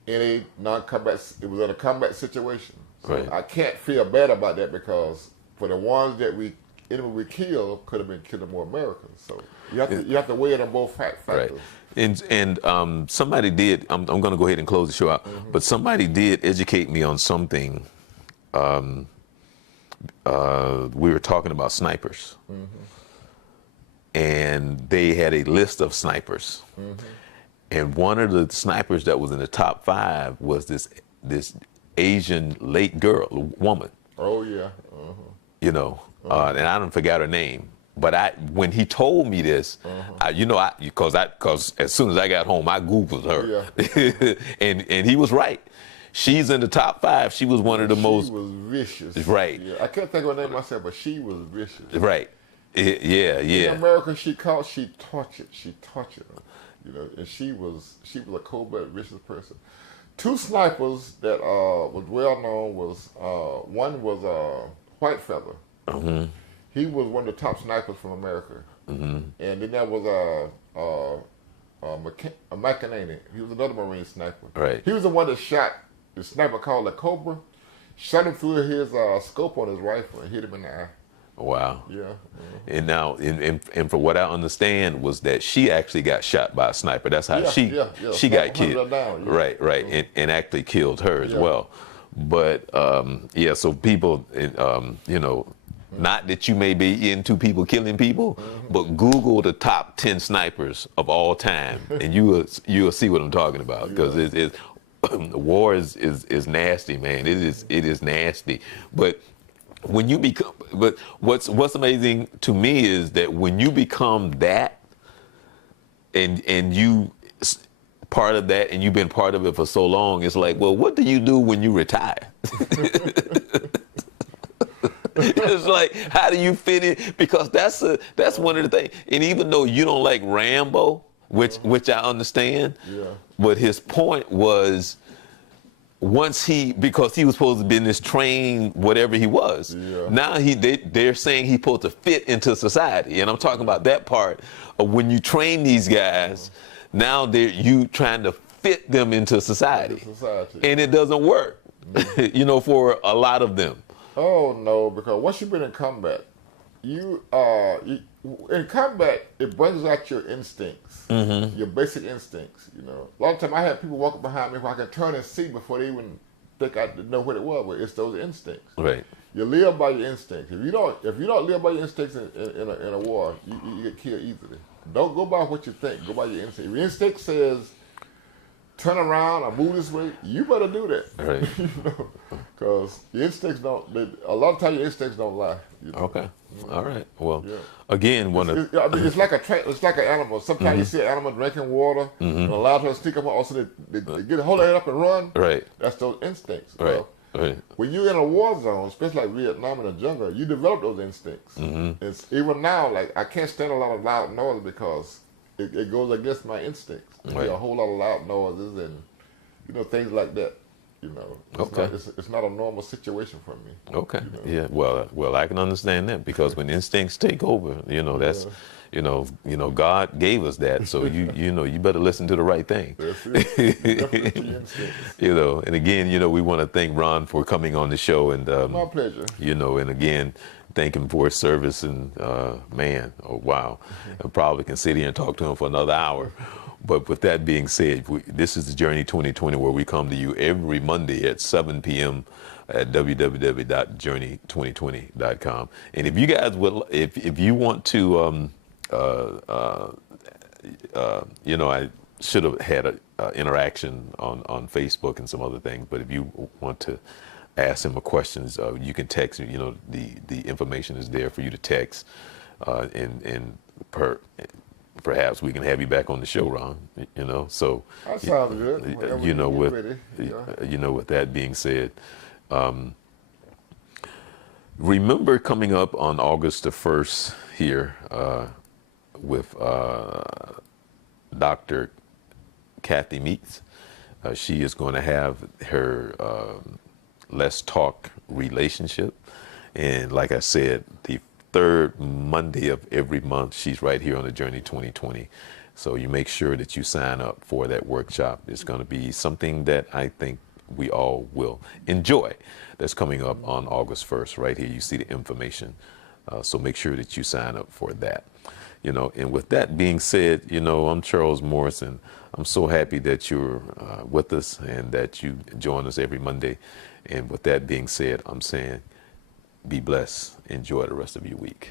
in a non-combat. It was in a combat situation. So I can't feel bad about that because for the ones that we killed could have been killing more Americans. So you have to weigh it on both factors. Right. And somebody did. I'm going to go ahead and close the show out. But somebody did educate me on something. We were talking about snipers, and they had a list of snipers, And one of the snipers that was in the top 5 was this Asian late woman. Oh yeah. You know, and I don't forget her name. But when he told me this, because as soon as I got home, I Googled her, Yeah. and he was right. She's in the top 5. She was one of the most. She was vicious. Right. Yeah. I can't think of her name myself, but she was vicious. Right. Yeah. In America, she tortured them. You know, and she was a cold-blooded vicious person. 2 snipers that was well known was one was White Feather. Mm-hmm. He was one of the top snipers from America. Mm-hmm. And then there was McEnany. He was another Marine sniper. Right. He was the one that shot the sniper called the Cobra. Shot him through his scope on his rifle and hit him in the eye. Wow. Yeah. And now, and for what I understand was that she actually got shot by a sniper. That's how she got killed. Down, yeah. Right. And actually killed her as well. But so people, not that you may be into people killing people, but Google the top 10 snipers of all time, and you will see what I'm talking about, because war is nasty, man. It is nasty, but. When you become, but what's amazing to me is that when you become that, and you part of that, and you've been part of it for so long, it's like, well, what do you do when you retire? It's like, how do you fit in? Because that's one of the things. And even though you don't like Rambo, which I understand, but his point was. Because he was supposed to be in this train, whatever he was. Yeah. Now they're saying he's supposed to fit into society, and I'm talking about that part of when you train these guys. Now you trying to fit them into society, and it doesn't work. For a lot of them. Oh no, because once you've been in combat, in combat, it brings out your instincts, your basic instincts. A lot of time I have people walking behind me who I can turn and see before they even think I know what it was. But it's those instincts. Right. You live by your instincts. If you don't live by your instincts in a war, you get killed easily. Don't go by what you think. Go by your instinct. If your instinct says turn around or move this way, you better do that. Right. Because your instincts a lot of times your instincts don't lie. Okay. All right. Well, again, it's like it's like an animal. Sometimes you see an animal drinking water and allow her to sneak up, also they get hold it up and run. Right. That's those instincts. Right. Right. When you're in a war zone, especially like Vietnam in the jungle, you develop those instincts. Even now, like I can't stand a lot of loud noise because it goes against my instincts. Right. A whole lot of loud noises and things like that. It's not a normal situation for me. Okay. Yeah. Well, I can understand that, because when instincts take over, that's, God gave us that, so you better listen to the right thing. That's it. And again, we want to thank Ron for coming on the show, and my pleasure. And again, thank him for his service, and man, oh wow, I probably can sit here and talk to him for another hour. But with that being said, this is the Journey 2020, where we come to you every Monday at 7 p.m. at www.journey2020.com. And if you guys if you want to, I should have had an interaction on Facebook and some other things. But if you want to ask him questions, you can text. The information is there for you to text, perhaps we can have you back on the show, Ron. So that sounds good. With that being said, remember coming up on August the 1st here with Dr. Kathy Meeks. She is going to have her Let's Talk relationship, and like I said, the third Monday of every month, she's right here on the Journey 2020. So you make sure that you sign up for that workshop. It's going to be something that I think we all will enjoy. That's coming up on August 1st. Right here, you see the information. So make sure that you sign up for that. And with that being said, I'm Charles Morris, and I'm so happy that you're with us and that you join us every Monday. And with that being said, I'm saying, be blessed. Enjoy the rest of your week.